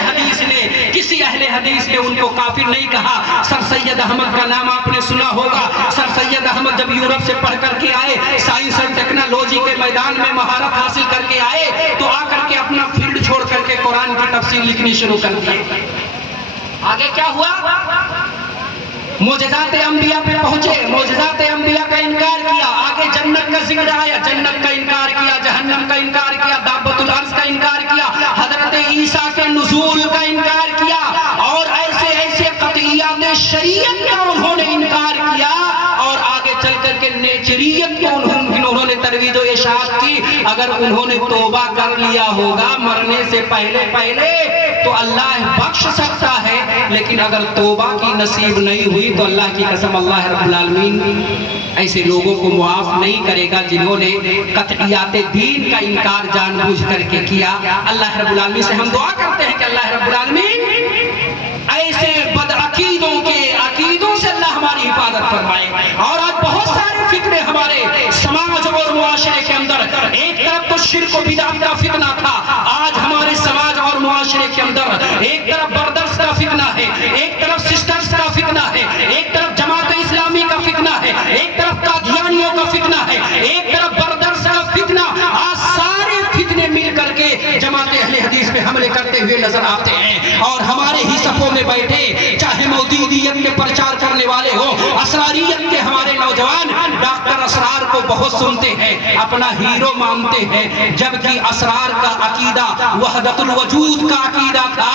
حدیث نے ان کو کافر نہیں کہا. سر سید احمد کا نام آپ نے سنا ہوگا. سر سید احمد جب یورپ سے پڑھ کر کے آئے, سائنس اور ٹیکنالوجی کے میدان میں مہارت حاصل کر کے آئے, تو آ کر کے اپنا فیلڈ چھوڑ کر کے قرآن کی تفسیر لکھنی شروع کر دی. آگے کیا ہوا؟ معجزات انبیاء پہ پہنچے, معجزات انبیاء کا انکار کیا. آگے جنت کا ذکر آیا, جنت کا انکار کیا, جہنم کا انکار کیا, دابۃ الارض کا انکار کیا, حضرت عیسیٰ کے نزول کا انکار کیا, اور ایسے قطعیات شریعت کا انہوں نے انکار کیا. اور آگے چل کر کے نیچریت کو انہوں نے ترویج و اشاعت کی. اگر انہوں نے توبہ کر لیا ہوگا مرنے سے پہلے تو اللہ بخش سکتا ہے, لیکن اگر توبہ کی نصیب نہیں ہوئی تو اللہ کی قسم اللہ رب العالمین ایسے لوگوں کو معاف نہیں کرے گا جنہوں نے قطعیات دین کا انکار جان بوجھ کر کے کیا. اللہ رب العالمین سے ہم دعا کرتے ہیں کہ اللہ رب العالمین ایسے بدعقیدوں کے عقیدوں سے اللہ فرمائے. اور آج بہت سارے فتنے ہمارے سماج اور معاشرے کے اندر، ایک طرف تو شرک و بدعت کا فتنہ تھا، آج ہمارے سماج اور معاشرے کے اندر ایک طرف بردرس کا فتنہ ہے، ایک طرف سسٹرز کا فتنہ ہے، ایک طرف جماعت اسلامی کا فتنہ ہے، ایک طرف قادیانیوں کا فتنہ ہے، ایک طرف بردرس کا فتنہ. آج سارے فتنے مل کر کے جماعت اہل حدیث پہ حملے کرتے ہوئے نظر آتے ہیں. اور ہمارے ہی صفوں میں بیٹھے چاہے مودودیت کے پرچار کرنے والے ہو، اسراریت کے ہمارے نوجوان ڈاکٹر اسرار کو بہت سنتے ہیں، اپنا ہیرو مانتے ہیں، جبکہ اسرار کا عقیدہ وحدت الوجود کا عقیدہ تھا.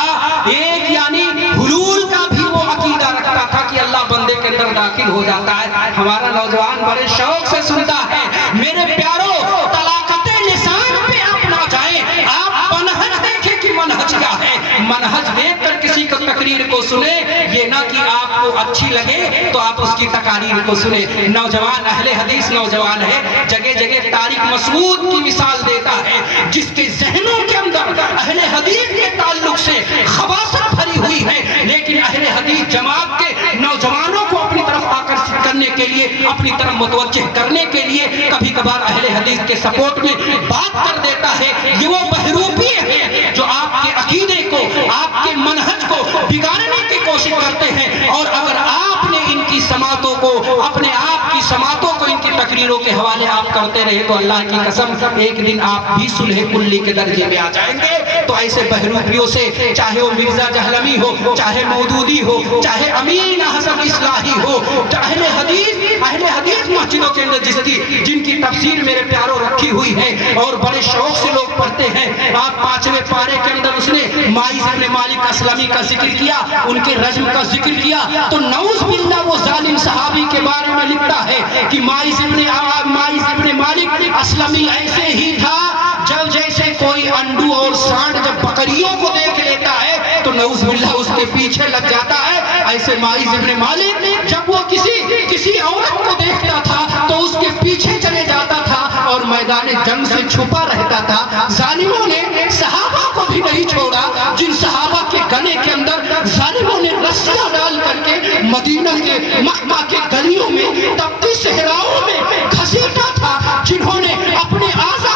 ایک یعنی حلول کا بھی وہ عقیدہ رکھتا تھا کہ اللہ بندے کے اندر داخل ہو جاتا ہے. ہمارا نوجوان بڑے شوق سے سنتا ہے. میرے پیارو، طلاقت لسان پہ آپ نہ جائیں، آپ منہج دیکھیں کہ منہج کیا ہے. منہج دیکھ کر کسی کو تقریر کو سنے، یہ نہ کہ آپ کو اچھی لگے تو آپ اس کی تقاریر کو سنے. نوجوان اہل حدیث نوجوان ہے، جگہ جگہ طارق مسعود کی مثال دیتا ہے، جس کے ذہنوں کے اندر اہل حدیث کے تعلق سے خباثت بھری ہوئی ہے، لیکن اہل حدیث جماعت کے نوجوانوں کو اپنی طرف آکرشت کرنے کے لیے، اپنی طرف متوجہ کرنے کے لیے کبھی کبھار اہل حدیث کے سپورٹ میں بات کر دیتا ہے. یہ وہ بہروپی ہے جو آپ کے عقیدے کو، آپ کے منہج کو بگاڑنے کی کوشش کرتے ہیں. اور اگر آپ نے ان کی سماعتوں کو، اپنے آپ کی سماعتوں کو ان کی تقریروں کے حوالے آپ کرتے رہے تو اللہ کی قسم ایک دن آپ بھی صلح کلی کے درجے میں آ جائیں گے. تو ایسے بہروپیوں سے، چاہے وہ مرزا جہلمی ہو، چاہے مودودی ہو، چاہے امین حسن اصلاحی ہو، اہل حدیث مسجدوں کے اندر جن کی تفسیر میرے پیاروں رکھی ہوئی ہے اور بڑے شوق سے لوگ پڑھتے ہیں. آپ 5ویں پارے کے اندر اس نے مائز ابن مالک اسلمی کا ذکر کیا، ان کے رجم کا ذکر کیا، تو نعوذ باللہ وہ ظالم صحابی کے بارے میں لکھتا ہے کہ مائز ابن مالک اسلمی ایسے ہی تھا جب جیسے کوئی انڈو اور سانڈ جب بکریوں کو دیکھ لیتا ہے تو نعوذ باللہ اس کے پیچھے لگ جاتا ہے. ایسے مائز ابن مالک جب وہ کسی عورت کو دیکھتا تھا تو اس کے پیچھے چلے جاتا تھا اور میدان جنگ سے چھپا رہتا تھا. ظالموں نے صحابہ کو بھی نہیں چھوڑا، جن صحابہ کے گلے کے اندر ظالموں نے رسیاں ڈال کر کے مدینہ کے، مکہ کے گلیوں میں، تپتی صحراؤں میں گھسیٹا تھا، جنہوں نے اپنے اعضا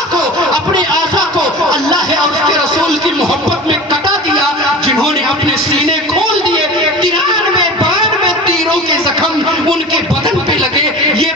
کو اللہ اور اس کے رسول کی محبت میں کٹا دیا، جنہوں نے اپنے سینے کھول دیے، 93 تیروں کے زخم ان کے بدن پہ لگے، یہ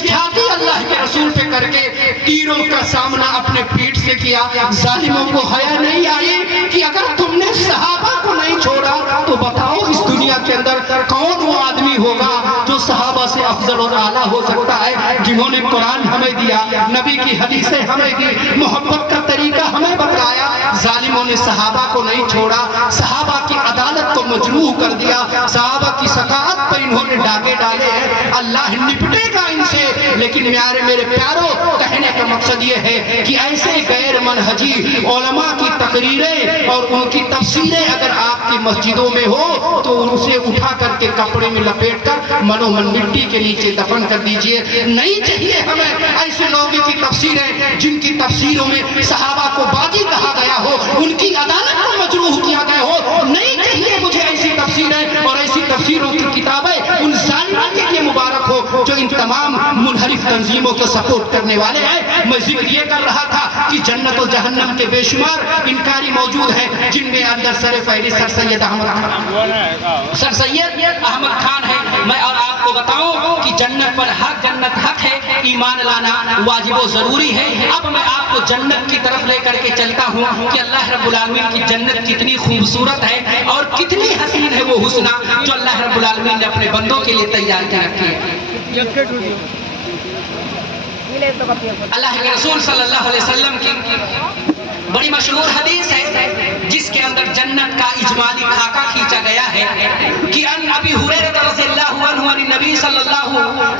چھاتی اللہ کے رسول پہ کر کے تیروں کا سامنا اپنے پیٹ سے کیا. ظالموں کو حیا نہیں آئی کہ اگر تم نے صحابہ کو نہیں چھوڑا تو بتاؤ اس دنیا کے اندر کون وہ آدمی ہوگا جو صحابہ سے افضل اور اعلیٰ ہو سکتا ہے، جنہوں نے قرآن ہمیں دیا، نبی کی حدیثیں ہمیں دی، محبت کا طریقہ ہمیں بتایا. ظالموں نے صحابہ کو نہیں چھوڑا، صحابہ کی عدالت کو مجروح کر دیا، صحابہ کی سطاعت پر انہوں نے ڈاکے ڈالے ہیں. اللہ نپٹے گا ان سے. لیکن میرے پیاروں، کہنے کا مقصد یہ ہے کہ ایسے غیر منہجی علماء کی تقریریں اور ان کی تفسیریں اگر آپ کی مسجدوں میں ہو تو ان سے اٹھا کر کے کپڑے میں لپیٹ کر منومن مٹی کے نیچے دفن کر دیجئے. نہیں چاہیے ہمیں ایسے لوگوں کی تفسیریں جن کی تفسیروں میں صحابہ کو باغی کہا گیا ہو، ان کی عدالت کو مجروح کیا گیا ہو. نہیں چاہیے مجھے ایسی تفسیریں اور ایسی تفسیروں کی کتابیں ان ظالموں کے لیے مبارک ہو جو ان تمام منحرف تنظیموں کو سپورٹ کرنے والے ہیں. میں ذکر یہ کر رہا تھا کہ جنت و جہنم کے بے شمار انکاری موجود ہیں، جن میں اندر سر فہرست سر سید احمد خان ہے. میں اور آپ کو بتاؤں کہ جنت پر جنت حق ہے، ایمان لانا واجب و ضروری ہے. اب میں آپ کو جنت کی طرف لے کر کے چلتا ہوں کہ اللہ رب العالمین کی جنت کتنی خوبصورت ہے اور کتنی حسین ہے وہ حسنہ جو اللہ رب العالمین نے اپنے بندوں کے لیے تیار کر رکھی ہے. اللہ کے رسول صلی اللہ علیہ وسلم کی بڑی مشہور حدیث ہے جس کے اندر جنت کا اجمالی خاکہ کھینچا گیا ہے کہ ان ابی ہریرہ رضی اللہ عنہ عن النبی صلی اللہ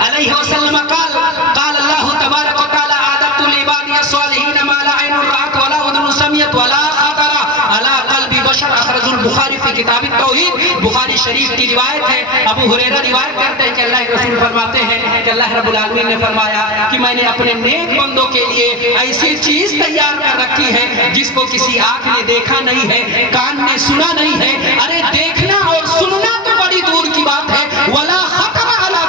علیہ وسلم قال قال اللہ تبارک و تعالی اعددت لعبادی الصالحین ما لا عین رأت ولا اذن سمعت ولا خطر علی قلب بشر. اخرج البخاری فی کتاب التوحید. بخاری شریف کی روایت ہے. ابو ہریرہ روایت کرتے ہیں کہ اللہ کے رسول فرماتے ہیں کہ اللہ رب العالمین نے فرمایا کہ میں نے اپنے نیک بندوں کے لیے ایسی چیز تیار کر رکھی ہے جس کو کسی آنکھ نے دیکھا نہیں ہے، کان نے سنا نہیں ہے. ارے دیکھنا اور سننا تو بڑی دور کی بات ہے. ولا خطر علی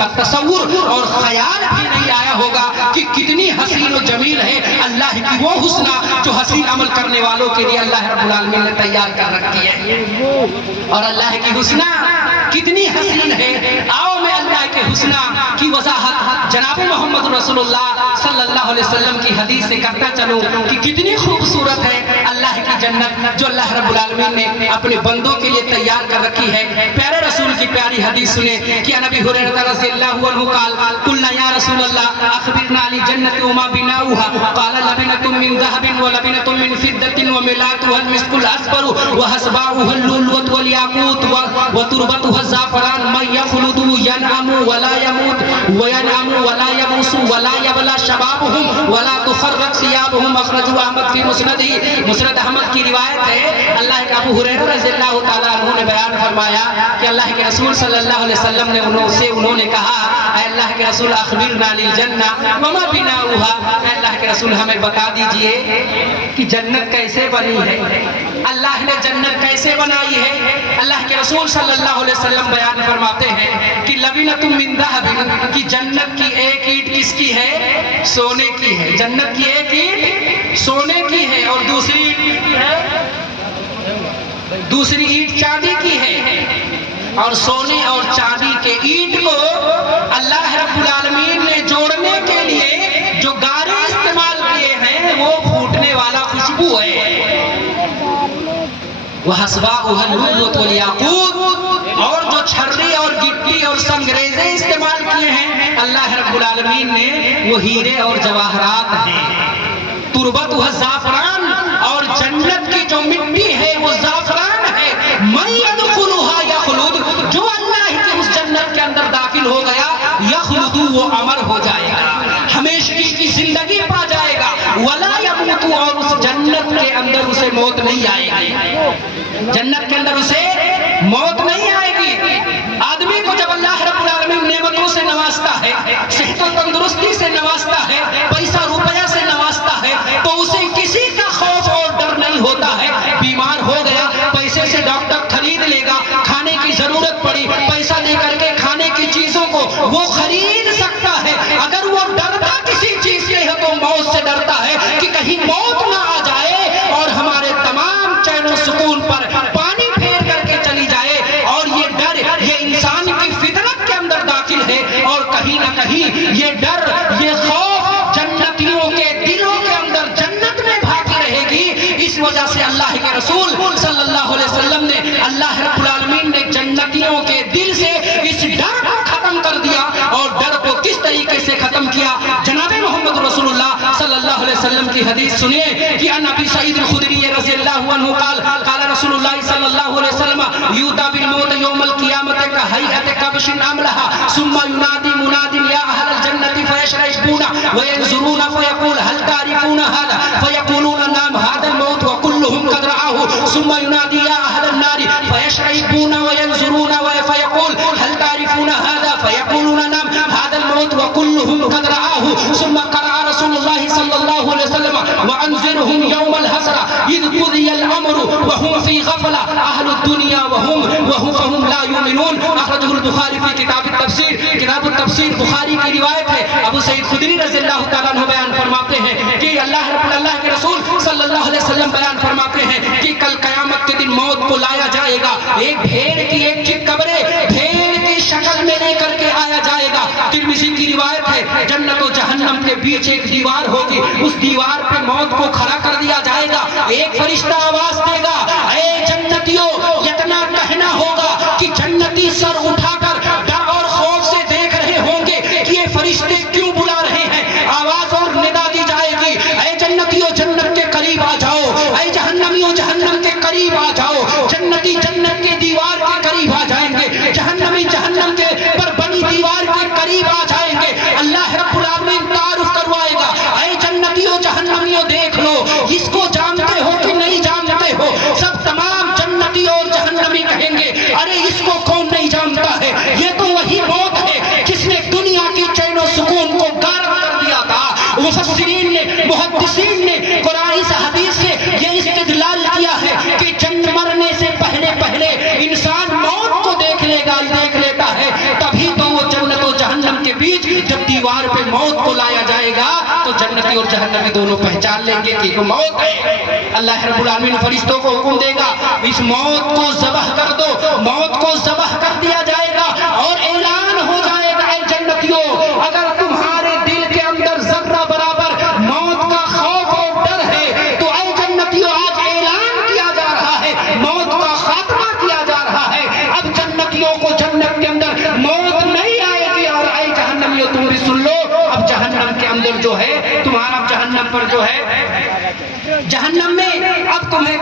کا تصور اور خیال بھی نہیں آیا ہوگا کہ کتنی حسین و جمیل ہے اللہ کی وہ حسنہ جو حسین عمل کرنے والوں کے لیے اللہ رب العالمین نے تیار کر رکھی ہے. اور اللہ کی حسنہ کتنی حسین ہے. آؤ میں اللہ کے حسنہ کی وضاحت جناب محمد رسول اللہ صلی اللہ علیہ وسلم کی حدیث سے کرتا چلوں کہ کتنی خوبصورت ہے اللہ کی جنت جو اللہ رب العالمین نے اپنے بندوں کے لیے تیار کر رکھی ہے. پیارے رسول کی پیاری حدیث سنیں کہ نبی ہریرہ رضی اللہ عنہ قال قلنا یا رسول اللہ اخبرنا عن الجنة وما بناؤها قال لبنة من ذهب ولبنة من فضة وملاتها المسك الأصفر وحسباؤها اللؤلؤة والياقوت وتربتها الزعفران من يخلد ينعم ولا يموت وينعم ولا يموس ولا يبلى شبابهم ولا تفرق ثيابهم. اخرجه احمد في مسنده. مسند احمد کی روایت ہے اللہ کے ابو ہریرہ رضی اللہ تعالیٰ عنہ نے بیان فرمایا کہ اللہ کے رسول صلی اللہ علیہ وسلم نے انہوں نے کہا اے اللہ کے رسول اخبرنا عن الجنہ وما بناؤها. اے اللہ کے رسول ہمیں بتا دیجئے کہ جنت کیسے بنی ہے, اللہ نے جنت کیسے بنائی ہے. اللہ کے رسول صلی اللہ علیہ وسلم بیان فرماتے ہیں کہ لبنۃ من ذهب کہ جنت کی ایک اینٹ کس کی ہے؟ سونے کی ہے. جنت کی ایک اینٹ سونے کی ہے اور دوسری اینٹ چاندی کی ہے. اور سونے اور چاندی کے اینٹ کو اللہ رب العالمین نے جوڑنے کے لیے جو گارے استعمال کیے ہیں وہ پھوٹنے والا خوشبو ہے. وَحَسْبَاؤُهَا اللُّؤْلُؤَةُ وَالْيَاقُوتُ اور جو چھری اور گٹی اور سنگریزے استعمال کیے ہیں اللہ رب العالمین نے وہ ہیرے اور جواہرات ہیں. تربتها الزعفران اور جنت کی جو مٹی ہے وہ زعفران ہے. من يدخلها يخلد جو اللہ کی اس جنت کے اندر داخل ہو گیا یخلد وہ امر ہو جائے گا, ہمیشگی کی زندگی پا جائے گا. ولا يموت اور اس جنت کے اندر اسے موت نہیں آئے گی. جنت کے اندر اسے موت نہیں آئے گی. آدمی کو جب اللہ رب العالمین نعمتوں سے نوازتا ہے, صحت و تندرستی سے نوازتا ہے, پیسہ روپیہ سے نوازتا ہے تو اسے کسی کا خوف اور ڈر نہیں ہوتا ہے. بیمار ہو گیا پیسے سے ڈاکٹر خرید لے گا, کھانے کی ضرورت پڑی پیسہ دے کر کے کھانے کی چیزوں کو وہ خرید سکتا ہے. اگر وہ ڈرتا کسی چیز سے ہے تو موت سے ڈرتا ہے کہ کہیں موت نہ آ جائے اور ہمارے تمام چین و سکون پر پانی پھیر کر کے چلی جائے. اور یہ ڈر یہ انسان کی فطرت کے اندر داخل ہے اور کہیں نہ کہیں یہ ڈر یہ خوف جنتیوں کے دلوں کے اندر جنت میں بھاگی رہے گی. اس وجہ سے اللہ کے رسول صلی اللہ علیہ وسلم نے اللہ رب العالمین نے جنتیوں کے دل سے اس ڈر کو ختم کر دیا. اور ڈر کو کس طریقے سے ختم کیا جناب محمد رسول اللہ صلی اللہ علیہ وسلم کی حدیث سنیے کہ ان ابی سعید الخدری رضی اللہ عنہ قال قال رسول اللہ صلی اللہ علیہ وسلم یؤتی بالموت یوم القیامت کہیئۃ کبش املها ثم ینادی مناد یا اہل الجنۃ فیشربون وینظرون فیقول هل تعرفون هذا فیقولون نعم هذا الموت وكلهم قد رآه ثم ینادی یا اہل النار فیشربون وینظرون فیقول هل تعرفون هذا فیقولون نعم هذا الموت وكلهم قد رآه ثم قرأ رسول الله صلى الله عليه وسلم وانذرهم يوم الحسرة إذ قضي الأمر وهم في غفلة أهل الدنيا وهم لا يؤمنون. أخرجه البخاري في كتاب التفسير. کتاب التفسیر بخاری کی روایت ہے. ابو سعید خدری رضی اللہ تعالیٰ عنہ بیان فرماتے ہیں کہ اللہ کے رسول صلی اللہ علیہ وسلم بیان فرماتے ہیں کہ کل قیامت کے دن موت کو لایا جائے گا. ایک بھیڑ کی ایک چکبرے بھیڑ کی شکل میں لے کر کے آیا جائے گا. ترمذی کی روایت ہے جنت و جہنم کے بیچ ایک دیوار ہوگی, اس دیوار پہ موت کو کھڑا کر دیا جائے گا. ایک فرشتہ آواز دے گا اے جنتیوں, اتنا کہنا ہوگا کہ جنتی سر اٹھا کر ڈر اور خوف سے دیکھ رہے ہوں گے کہ یہ فرشتے کیوں بلا رہے ہیں. آواز اور ندا دی جائے گی اے جنتیوں جنت کے قریب آ جاؤ, اے جہنمیوں جہنم کے قریب آ جاؤ. جنتی جنت کے دیوار کے قریب آ جائیں گے, جہنمی جہنم کے پر بنی دیوار کے قریب آ جائیں گے. اللہ رب العالمین تعارف کروائے گا اے جنتیوں جہنمیوں دیکھ لو, اس کو جانتے ہو کہ نہیں جانتے ہو. سب تمام جنتی اور جہنمی کہیں گے ارے اس کو کون نہیں جانتا ہے, یہ تو وہی موت ہے جس نے دنیا کی چین و سکون کو غارت کر دیا تھا. مفسرین نے محدثین نے قرآن اس حدیث سے یہ استدلال کیا ہے کہ جن مرنے سے پہلے انسان موت کو دیکھ لیتا ہے تبھی تو وہ جنت و جہنم دیوار پہ موت کو لایا جائے گا تو جنتی اور جہنمی دونوں پہچان لیں گے کہ موت ہے۔ اللہ رب العالمین فرشتوں کو حکم دے گا اس موت کو ذبح کر دو، موت کو ذبح کر دیا جائے گا اور اعلان ہو جائے گا، اے جنتیوں اگر تمہارے دل کے اندر ذرہ برابر موت کا خوف اور ڈر ہے تو اے جنتیوں آج اعلان کیا جا رہا ہے، موت کا خاتمہ کیا جا رہا ہے۔ اب جنتیوں کو جنت کے اندر موت نہیں آئے گی، اور اے جہنمیوں تم بھی سن لو، اب جہنم کے اندر جو ہے تمہارا جہنم پر جو ہے جہنم میں اب تمہیں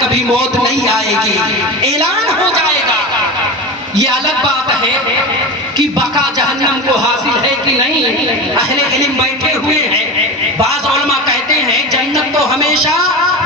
کبھی موت نہیں آئے گی، اعلان ہو جائے گا۔ یہ الگ بات ہے کہ بقا جہنم کو حاصل ہے کہ نہیں، اہل علم بیٹھے ہوئے ہیں۔ بعض علماء کہتے ہیں جنت تو ہمیشہ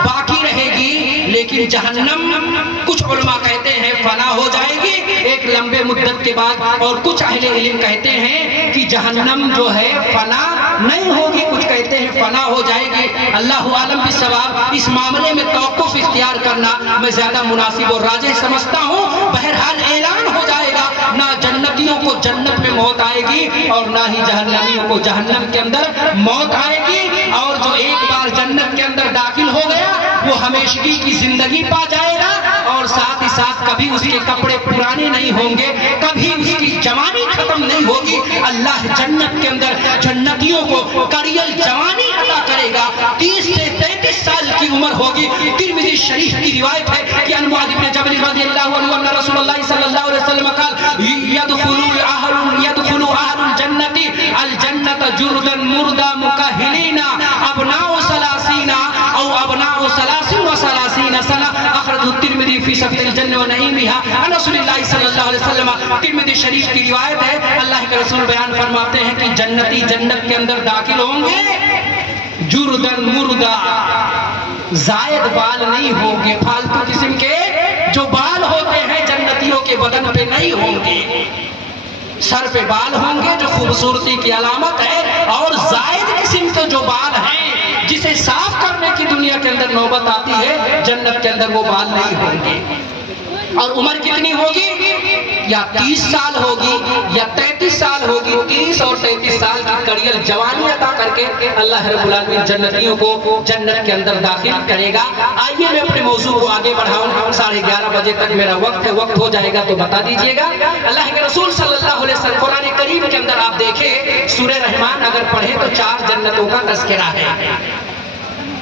باقی رہے گی، لیکن جہنم کچھ علماء کہتے ہیں فنا ہو جائے گی ایک لمبے مدت کے بعد، اور کچھ اہل علم کہتے ہیں کہ جہنم جو ہے فنا نہیں ہوگی، کچھ کہتے ہیں فنا ہو جائے گی۔ اللہ عالم بالصواب، اس معاملے میں توقف اختیار کرنا میں زیادہ مناسب اور راجح سمجھتا ہوں۔ بہرحال اعلان ہو جائے گا، نہ جنتیوں کو جنت میں موت آئے گی اور نہ ہی جہنمیوں کو جہنم کے اندر موت آئے گی، اور جو ایک بار جنت کے اندر داخل ہو گیا وہ ہمیشگی کی زندگی پا جائے گا، اور ساتھ ہی ساتھ کبھی اس کے کپڑے پرانے نہیں ہوں گے، کبھی اس کی جوانی ختم نہیں ہوگی۔ اللہ جنت کے اندر جنتیوں کو کریل جوانی عطا کرے گا، 30 سے 33 سال کی عمر ہوگی۔ ترمذی شریف کی روایت ہے کہ عن معاذ بن جبل رضی اللہ عنہ ان رسول اللہ صلی اللہ علیہ وسلم قال يدخل اهل الجنة الجنة جردا مردا مكهلين ابناء 30 او ابناء 33 سنة اخرجه الترمذي في صفة الجنة ونعيمها عن رسول اللہ صلی اللہ علیہ وسلم۔ ترمذی شریف کی روایت ہے، اللہ کے رسول بیان فرماتے ہیں کہ جنتی جنت کے اندر داخل ہوں گے جردن مردا، زائد بال نہیں ہوں گے، فالتو قسم کے جو بال ہوتے ہیں جنتیوں کے بدن پہ نہیں ہوں گے، سر پہ بال ہوں گے جو خوبصورتی کی علامت ہے، اور زائد قسم کے جو بال ہیں جسے صاف کرنے کی دنیا کے اندر نوبت آتی ہے، جنت کے اندر وہ بال نہیں ہوں گے۔ اور عمر کتنی ہوگی؟ یا 30 سال ہوگی یا 33 سال ہوگی۔ 30 اور 33 سال کی کڑیل جوانی عطا کر کے اللہ رب العالمین جنتیوں کو جنت کے اندر داخل کرے گا۔ آئیے میں اپنے موضوع کو آگے بڑھاؤں، 11:30 بجے تک میرا وقت ہو جائے گا تو بتا دیجئے گا۔ اللہ کے رسول صلی اللہ علیہ وسلم قرآن کریم کے اندر آپ دیکھیں سورہ رحمان اگر پڑھیں تو 4 جنتوں کا تذکرہ ہے۔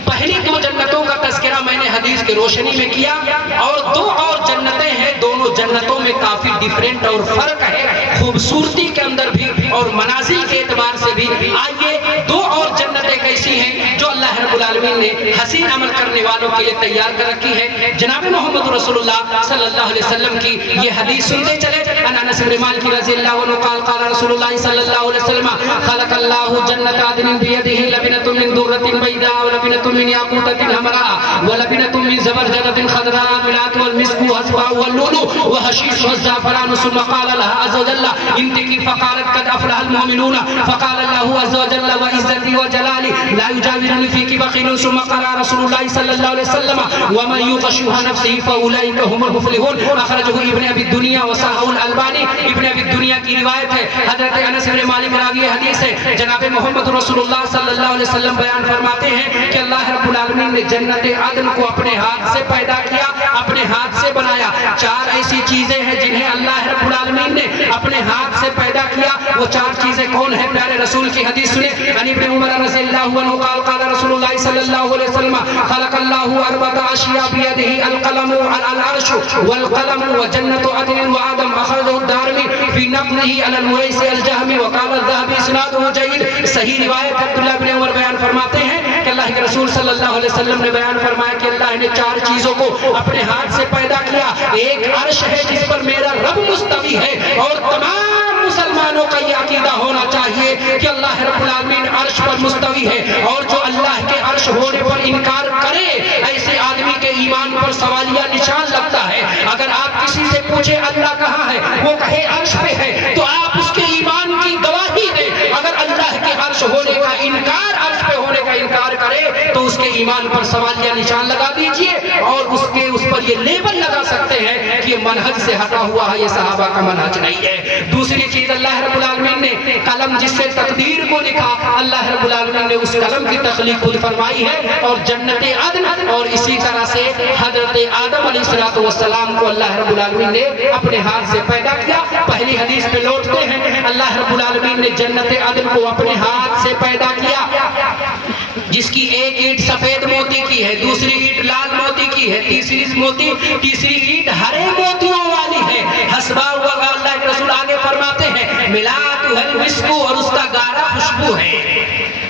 پہلی 2 جنتوں کا تذکرہ میں نے حدیث کی روشنی میں کیا، اور 2 اور جنتیں ہیں، دونوں جنتوں میں کافی ڈیفرنٹ اور فرق ہے، خوبصورتی کے اندر بھی اور منازل کے اعتبار سے بھی۔ آئیے 2 اور جنتیں کیسی ہیں جو اللہ رب العالمین نے حسین عمل کرنے والوں کے لیے تیار کر رکھی ہے۔ جناب محمد رسول اللہ صلی اللہ علیہ وسلم کی یہ حدیث سنتے چلے۔ انس بن مالک رضی اللہ عنہ قال قال رسول اللہ صلی اللہ علیہ وسلم خلق اللہ جنت عدن بیدہ لبنۃ من درۃ بیضاء ولبنۃ من یاقوتۃ حمراء ولبنۃ من زبرجدۃ خضراء ملات والمسك والحصباء واللؤلؤ وحشيش والزعفران ثم قال لها عز وجل انطقي فقالت قد افلح المؤمنون فقال الله عز وجل وعزتي وجلالي لا يجاورني فيك بخيل ثم قال رسول الله صلى الله عليه وسلم ومن يوق شح نفسه فاولئك هم المفلحون اخرجه ابن ابي الدنيا وصححه الالباني۔ ابن ابی الدنیا کی روایت ہے، حضرت انس بن مالک راوی حدیث ہے، جناب محمد رسول اللہ صلی اللہ علیہ وسلم بیان فرماتے ہیں کہ اللہ رب العالمین نے جنت عدن کو اپنے ہاتھ سے پیدا کیا، اپنے ہاتھ سے بنایا۔ 4 ایسی چیزیں ہیں جنہیں اللہ رب العالمین نے اپنے ہاتھ سے پیدا کیا۔ وہ 4 چیزیں کون ہیں؟ پیارے رسول کی حدیث سنیں۔ عن ابن عمر رضی اللہ عنہ قال قال رسول اللہ صلی اللہ علیہ وسلم خلق اللہ 4 اشیاء بیدہ القلم والعرش والقلم وجنت عدن وآدم اخرجہ الدارمی فی نقلہ علی المریث الجہمی وقال الذہبی اسنادہ جید۔ صحیح روایت عبداللہ بن عمر بیان فرماتے ہیں کہ اللہ کے رسول صلی اللہ علیہ وسلم نے بیان فرمایا کہ اللہ نے 4 چیزوں کو اپنے ہاتھ سے پیدا کیا۔ ایک عرش ہے جس پر میرا رب مستوی ہے، اور تمام مسلمانوں کا یہ عقیدہ ہونا چاہیے کہ اللہ رب العالمین عرش پر مستوی ہے، اور جو اللہ کے عرش ہونے پر انکار کرے ایسے آدمی کے ایمان پر سوالیہ نشان لگتا ہے۔ اگر آپ کسی سے پوچھیں اللہ کہاں ہے، وہ کہے عرش پہ ہے، تو آپ اس کے ایمان کی گواہی دیں۔ اگر اللہ کے عرش ہونے کا انکار، عرش پہ ہونے کا انکار کرے تو اس کے ایمان پر سوالیہ نشان لگا دیجئے، اور اس پر یہ لیبل لگا سکتے ہیں کہ یہ منہج سے ہٹا ہوا ہے، یہ صحابہ کا منہج نہیں ہے۔ دوسری چیز اللہ رب العالمین نے قلم جس سے تقدیر کو لکھا، اللہ رب العالمین نے اس قلم کی تخلیق خود فرمائی ہے، اور جنت عدن اور اسی طرح سے حضرت آدم علیہ السلام کو اللہ رب العالمین نے اپنے ہاتھ سے پیدا کیا۔ پہلی حدیث پہ لوٹتے ہیں، اللہ رب العالمین نے جنت عدن کو اپنے ہاتھ سے پیدا کیا، جس کی ایک اینٹ سفید موتی کی ہے، دوسری اینٹ لال موتی کی ہے، تیسری اینٹ ہرے موتیوں والی ہے۔ حسبا ہوا گا، اللہ کے رسول آگے فرماتے ہیں ملاتُ المسکو، اور اس کا گارا خوشبو ہے۔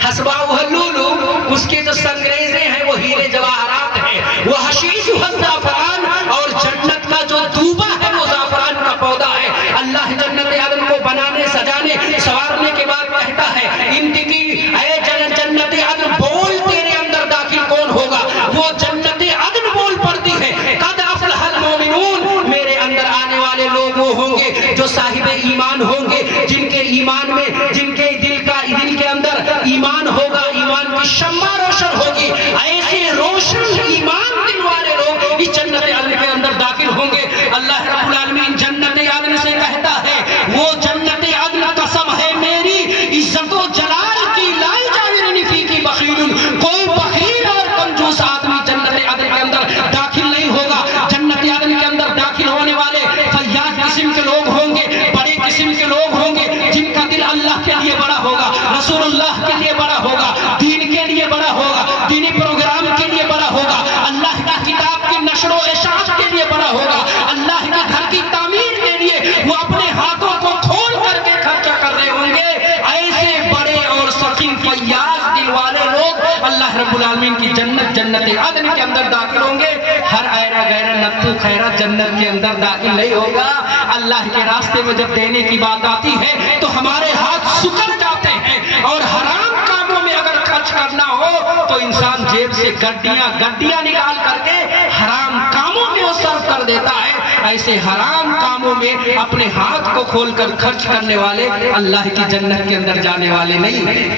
حسبا اللولو، اس کے جو سنگریزیں ہیں وہ ہیرے جواہرات ہیں۔ وہ حشیش الزعفران، اور جنت کا جو دوبا ہے وہ زعفران کا پودا ہے۔ اللہ جنت عدن کو بنانے سجانے سوارنے کے بعد کہتا ہے انتقی اے جنت عدن، بول تیرے اندر داخل کون ہوگا؟ وہ جنت عدن بول پڑتی ہے قد افلح المؤمنون، میرے اندر آنے والے لوگ وہ ہوں گے جو صاحب ایمان ہوں گے، جن کے ایمان میں، جن کے دل کے اندر ایمان ہوگا، ایمان کی شمع روشن ہوگی۔ ایسے روشن ایمان دل والے لوگ اس جنت عدن کے اندر داخل ہوں گے۔ اللہ رب العالمین جنت عدن سے کہتا ہے وہ جنت عدن قسم ہے میری عزت و جلال کی، لا یجاورنی فیکی بخیل، کوئی بخیل اور کنجوس آدمی جنت عدن کے اندر داخل نہیں ہوگا۔ جنت عدن کے اندر داخل ہونے والے فیاض قسم کے لوگ ہوں گے، بڑے قسم کے لوگ ہوں گے، جن کا دل اللہ کے لیے بڑا ہوگا، رسول اللہ کے لیے بڑا ہوگا، دین کے لیے بڑا ہوگا، دینی پروگرام کے لیے بڑا ہوگا، اللہ کی کتاب کی نشر و اشاعت کے لیے بڑا ہوگا، اللہ کے گھر کی تعمیر کے لیے وہ اپنے ہاتھوں کو کھول کر کے خرچہ کر رہے ہوں گے۔ ایسے بڑے اور سخی فیاض دل والے لوگ اللہ رب العالمین کی جنت عدن کے اندر داخل ہوں گے۔ ہر ایرا غیرہ نتو خیرہ جنت کے اندر داخل نہیں ہوگا۔ اللہ کے راستے میں جب دینے کی بات آتی ہے تو ہمارے ہاتھ سکڑ جاتے ہیں، اور حرام کاموں میں اگر خرچ کرنا ہو تو انسان جیب سے گڈیاں نکال کر کے حرام کاموں میں وہ صرف کر دیتا ہے۔ ایسے حرام کاموں میں اپنے ہاتھ کو کھول کر خرچ کرنے والے اللہ کی جنت کے اندر جانے والے نہیں ہیں۔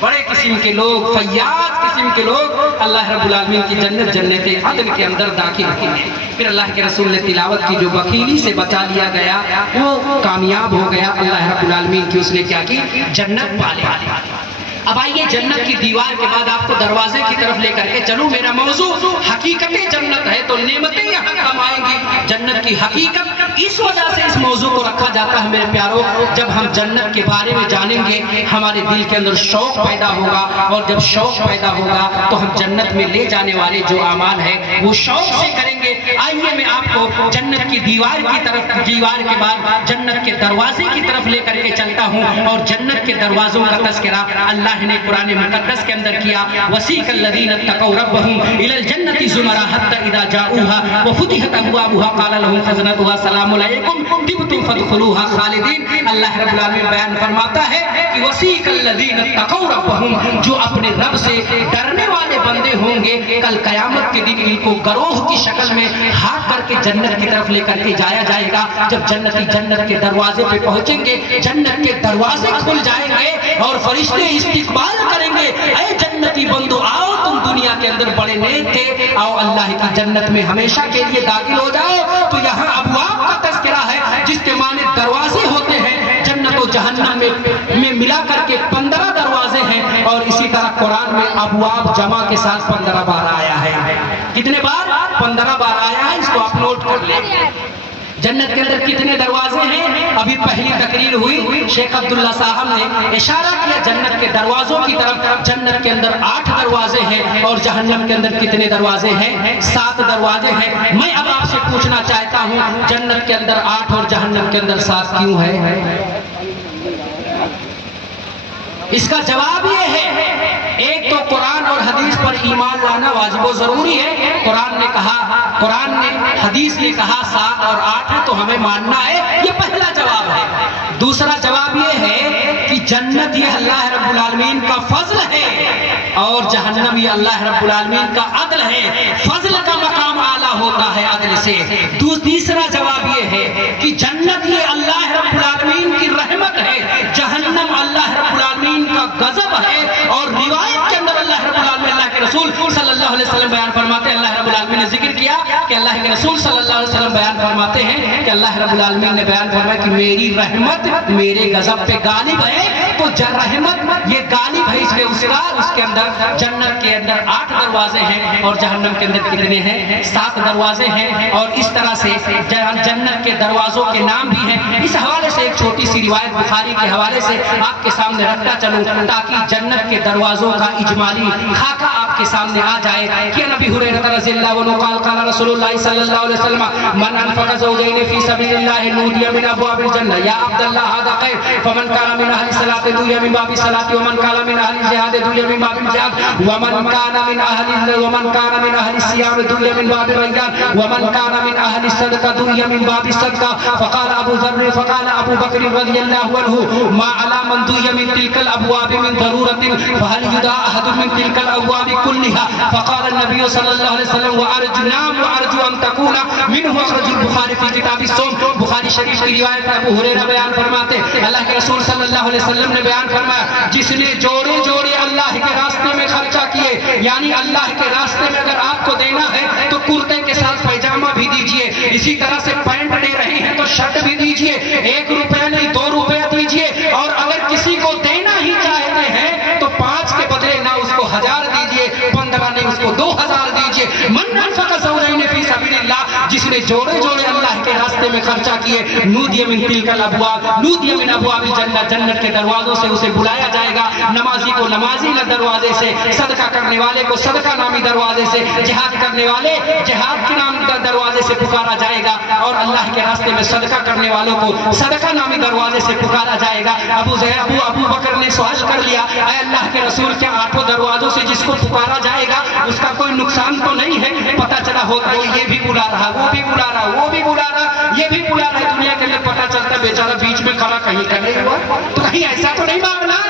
بڑے قسم کے لوگ، فیاض قسم کے لوگ اللہ رب العالمین کی جنت عدن کے اندر داخل ہیں۔ پھر اللہ کے رسول نے تلاوت کی، جو بخیلی سے بچا لیا گیا وہ کامیاب ہو گیا۔ اللہ رب العالمین کی اس نے کیا کی؟ جنت پا لیا۔ اب آئیے جنت کی دیوار کے بعد آپ کو دروازے کی طرف لے کر کے چلوں۔ میرا موضوع حقیقت جنت ہے، تو نعمتیں یہاں کم آئیں گی۔ جنت کی حقیقت اس وجہ سے اس موضوع کو رکھا جاتا ہے میرے پیاروں، جب ہم جنت کے بارے میں جانیں گے ہمارے دل کے اندر شوق پیدا ہوگا، اور جب شوق پیدا ہوگا تو ہم جنت میں لے جانے والے جو اعمال ہیں وہ شوق سے کریں گے۔ آئیے میں آپ کو جنت کی دیوار کی طرف، دیوار کے بعد جنت کے دروازے کی طرف لے کر کے چلتا ہوں، اور جنت کے دروازوں کا تذکرہ اللہ نے قرآن مقدس کے اندر کیا۔ وسیق الذین اتقوا ربهم الی الجنۃ زمرا حتی اذا جاؤوها وفتحت ابوابها قال لهم خزنتها سلام علیکم طبتم فادخلوها خالدین۔ اللہ رب العالمین بیان فرماتا ہے کہ وسیق الذین اتقوا ربهم، جو اپنے رب سے ڈرنے والے بندے ہوں گے کل قیامت کے دن ان کو گروہ کی شکل میں ہاتھ کر کے جنت کی طرف لے کر کے جایا جائے گا۔ جب جنت کے دروازے پہ پہنچیں گے، جنت کے دروازے کھل جائیں گے اور فرشتے استقبال کریں گے، اے جنتی بندو آؤ، تم دنیا کے اندر بڑے نیک تھے، آؤ اللہ کی جنت میں ہمیشہ کے لیے داخل ہو جاؤ۔ تو یہاں ابواب کا تذکرہ ہے جس کے معنی دروازے ہوتے ہیں۔ جنت و جہنم میں ملا کر کے 15 دروازے ہیں، اور اسی طرح قرآن میں ابواب جمع کے ساتھ 15 بار آیا ہے۔ کتنے بار؟ 15 بار آیا ہے، اس کو آپ نوٹ کر لیں۔ جنت کے اندر کتنے دروازے ہیں؟ ابھی پہلی تقریر ہوئی، شیخ عبداللہ صاحب نے اشارہ کیا جنت کے دروازوں کی طرف۔ جنت کے اندر 8 دروازے ہیں، اور جہنم کے اندر کتنے دروازے ہیں؟ 7 دروازے ہیں۔ میں اب آپ سے پوچھنا چاہتا ہوں جنت کے اندر 8 اور جہنم کے اندر 7 کیوں ہے؟ اس کا جواب یہ ہے، ایک تو قرآن اور حدیث پر ایمان لانا واجب و ضروری ہے۔ قرآن نے کہا، حدیث نے کہا 7 اور 8 ہے تو ہمیں ماننا ہے، یہ پہلا جواب ہے۔ دوسرا جواب یہ ہے کہ جنت یہ اللہ رب العالمین کا فضل ہے، اور جہنم یہ اللہ رب العالمین کا عدل ہے۔ فضل کا مقام اعلیٰ ہوتا ہے عدل سے۔ تیسرا جواب یہ ہے کہ جنت یہ اللہ رب العالمین کی رحمت ہے، جہنم اللہ رب العالمین کا غضب ہے۔ اور روایت کے اندر اللہ رب العالمین، اللہ کے رسول صلی اللہ علیہ وسلم بیان فرماتے ہیں، اللہ رب العالمین نے ذکر کیا کہ اللہ کے رسول صلی اللہ علیہ وسلم بیان فرماتے ہیں کہ اللہ رب العالمین نے بیان فرمایا کہ میری رحمت میرے غضب پہ غالب ہے، تو رحمت یہ غالب ہے، اس لیے اس کے اندر جنت کے اندر 8 دروازے ہیں اور جہنم کے اندر کتنے ہیں؟ 7 دروازے ہیں، اور اس طرح سے جنت کے دروازوں کے نام بھی ہیں۔ اس حوالے سے ایک چھوٹی سی روایت بخاری کے حوالے سے آپ کے سامنے رکھتا چلوں تاکہ جنت کے دروازوں کا اجمالی خاکہ آپ کے سامنے آ جائے کہ نبی ہریرہ رضی اللہ عنہ قال قال رسول اللہ صلی اللہ علیہ وسلم من انفق زوجین فی سبیل اللہ نودی من ابواب الجنہ یا عبداللہ هذا خیر فمن کان من اہل الصلاۃ دوی من باب الصلاۃ ومن کان من اہل الجہاد دوی من باب الجہاد ومن کان من اہل الصیام دوی من باب الریان ومن کان من اہل الصدقہ دوی من باب الصدقہ فقال ابو بکر رضی اللہ عنہ ما علی من دوی من تلک الابواب من ضرورت فهل يدعى احد من تلك الابواب كلها فقال النبي صلى الله عليه وسلم وارجو ان تكون منه اخرج البخاری في کتاب الصوم۔ بخاری شریف کی روایت ہے، ابو ہریرہ بیان فرماتے اللہ کے رسول صلی اللہ علیہ وسلم نے بیان فرمایا جس نے جوڑے جوڑے اللہ کے راستے میں خرچہ کیے، یعنی اللہ کے راستے میں اگر آپ کو دینا ہے تو کرتے کے ساتھ پیجامہ بھی دیجئے، اسی طرح سے پینٹ دے رہے ہیں تو شرٹ بھی دیجئے، 1 روپے نہیں 2 روپے دیجئے، اور اگر کسی کو دینا ہی چاہتے ہیں تو 5 کے بدلے نہ اس کو 1000 دیجئے، 15 نہیں اس کو 2000 دیجئے۔ من انفق زوجین فی سبیل اللہ، جس نے جوڑے جوڑے اللہ کے راستے میں خرچہ کیے، نودی من تلک الابواب، نودی من ابواب الجنہ، جنت کے دروازوں سے اسے بلایا جائے گا، نمازی کو نمازی دروازے سے، صدقہ کرنے والے کو صدقہ نامی دروازے سے، جہاد کرنے والے جہاد کے نام دروازے سے پکارا جائے گا، اور اللہ کے راستے میں صدقہ کرنے والوں کو صدقہ نامی دروازے سے پکارا جائے گا۔ ابو بکر نے سوال کر لیا، اے اللہ کے رسول کیا 8 دروازوں سے جس کو پکارا جائے گا اس کا کوئی نقصان تو نہیں ہے؟ پتہ چلا ہوتا ہے یہ بھی بلا رہا، وہ بھی بلا رہا، وہ بھی بلا رہا، یہ بھی بلا رہا ہے، دنیا کے اندر پتہ چلتا ہے بیچارہ بیچ میں کھڑا کہیں کر نہیں ہوا، تو کہیں ایسا تو نہیں مانگنا۔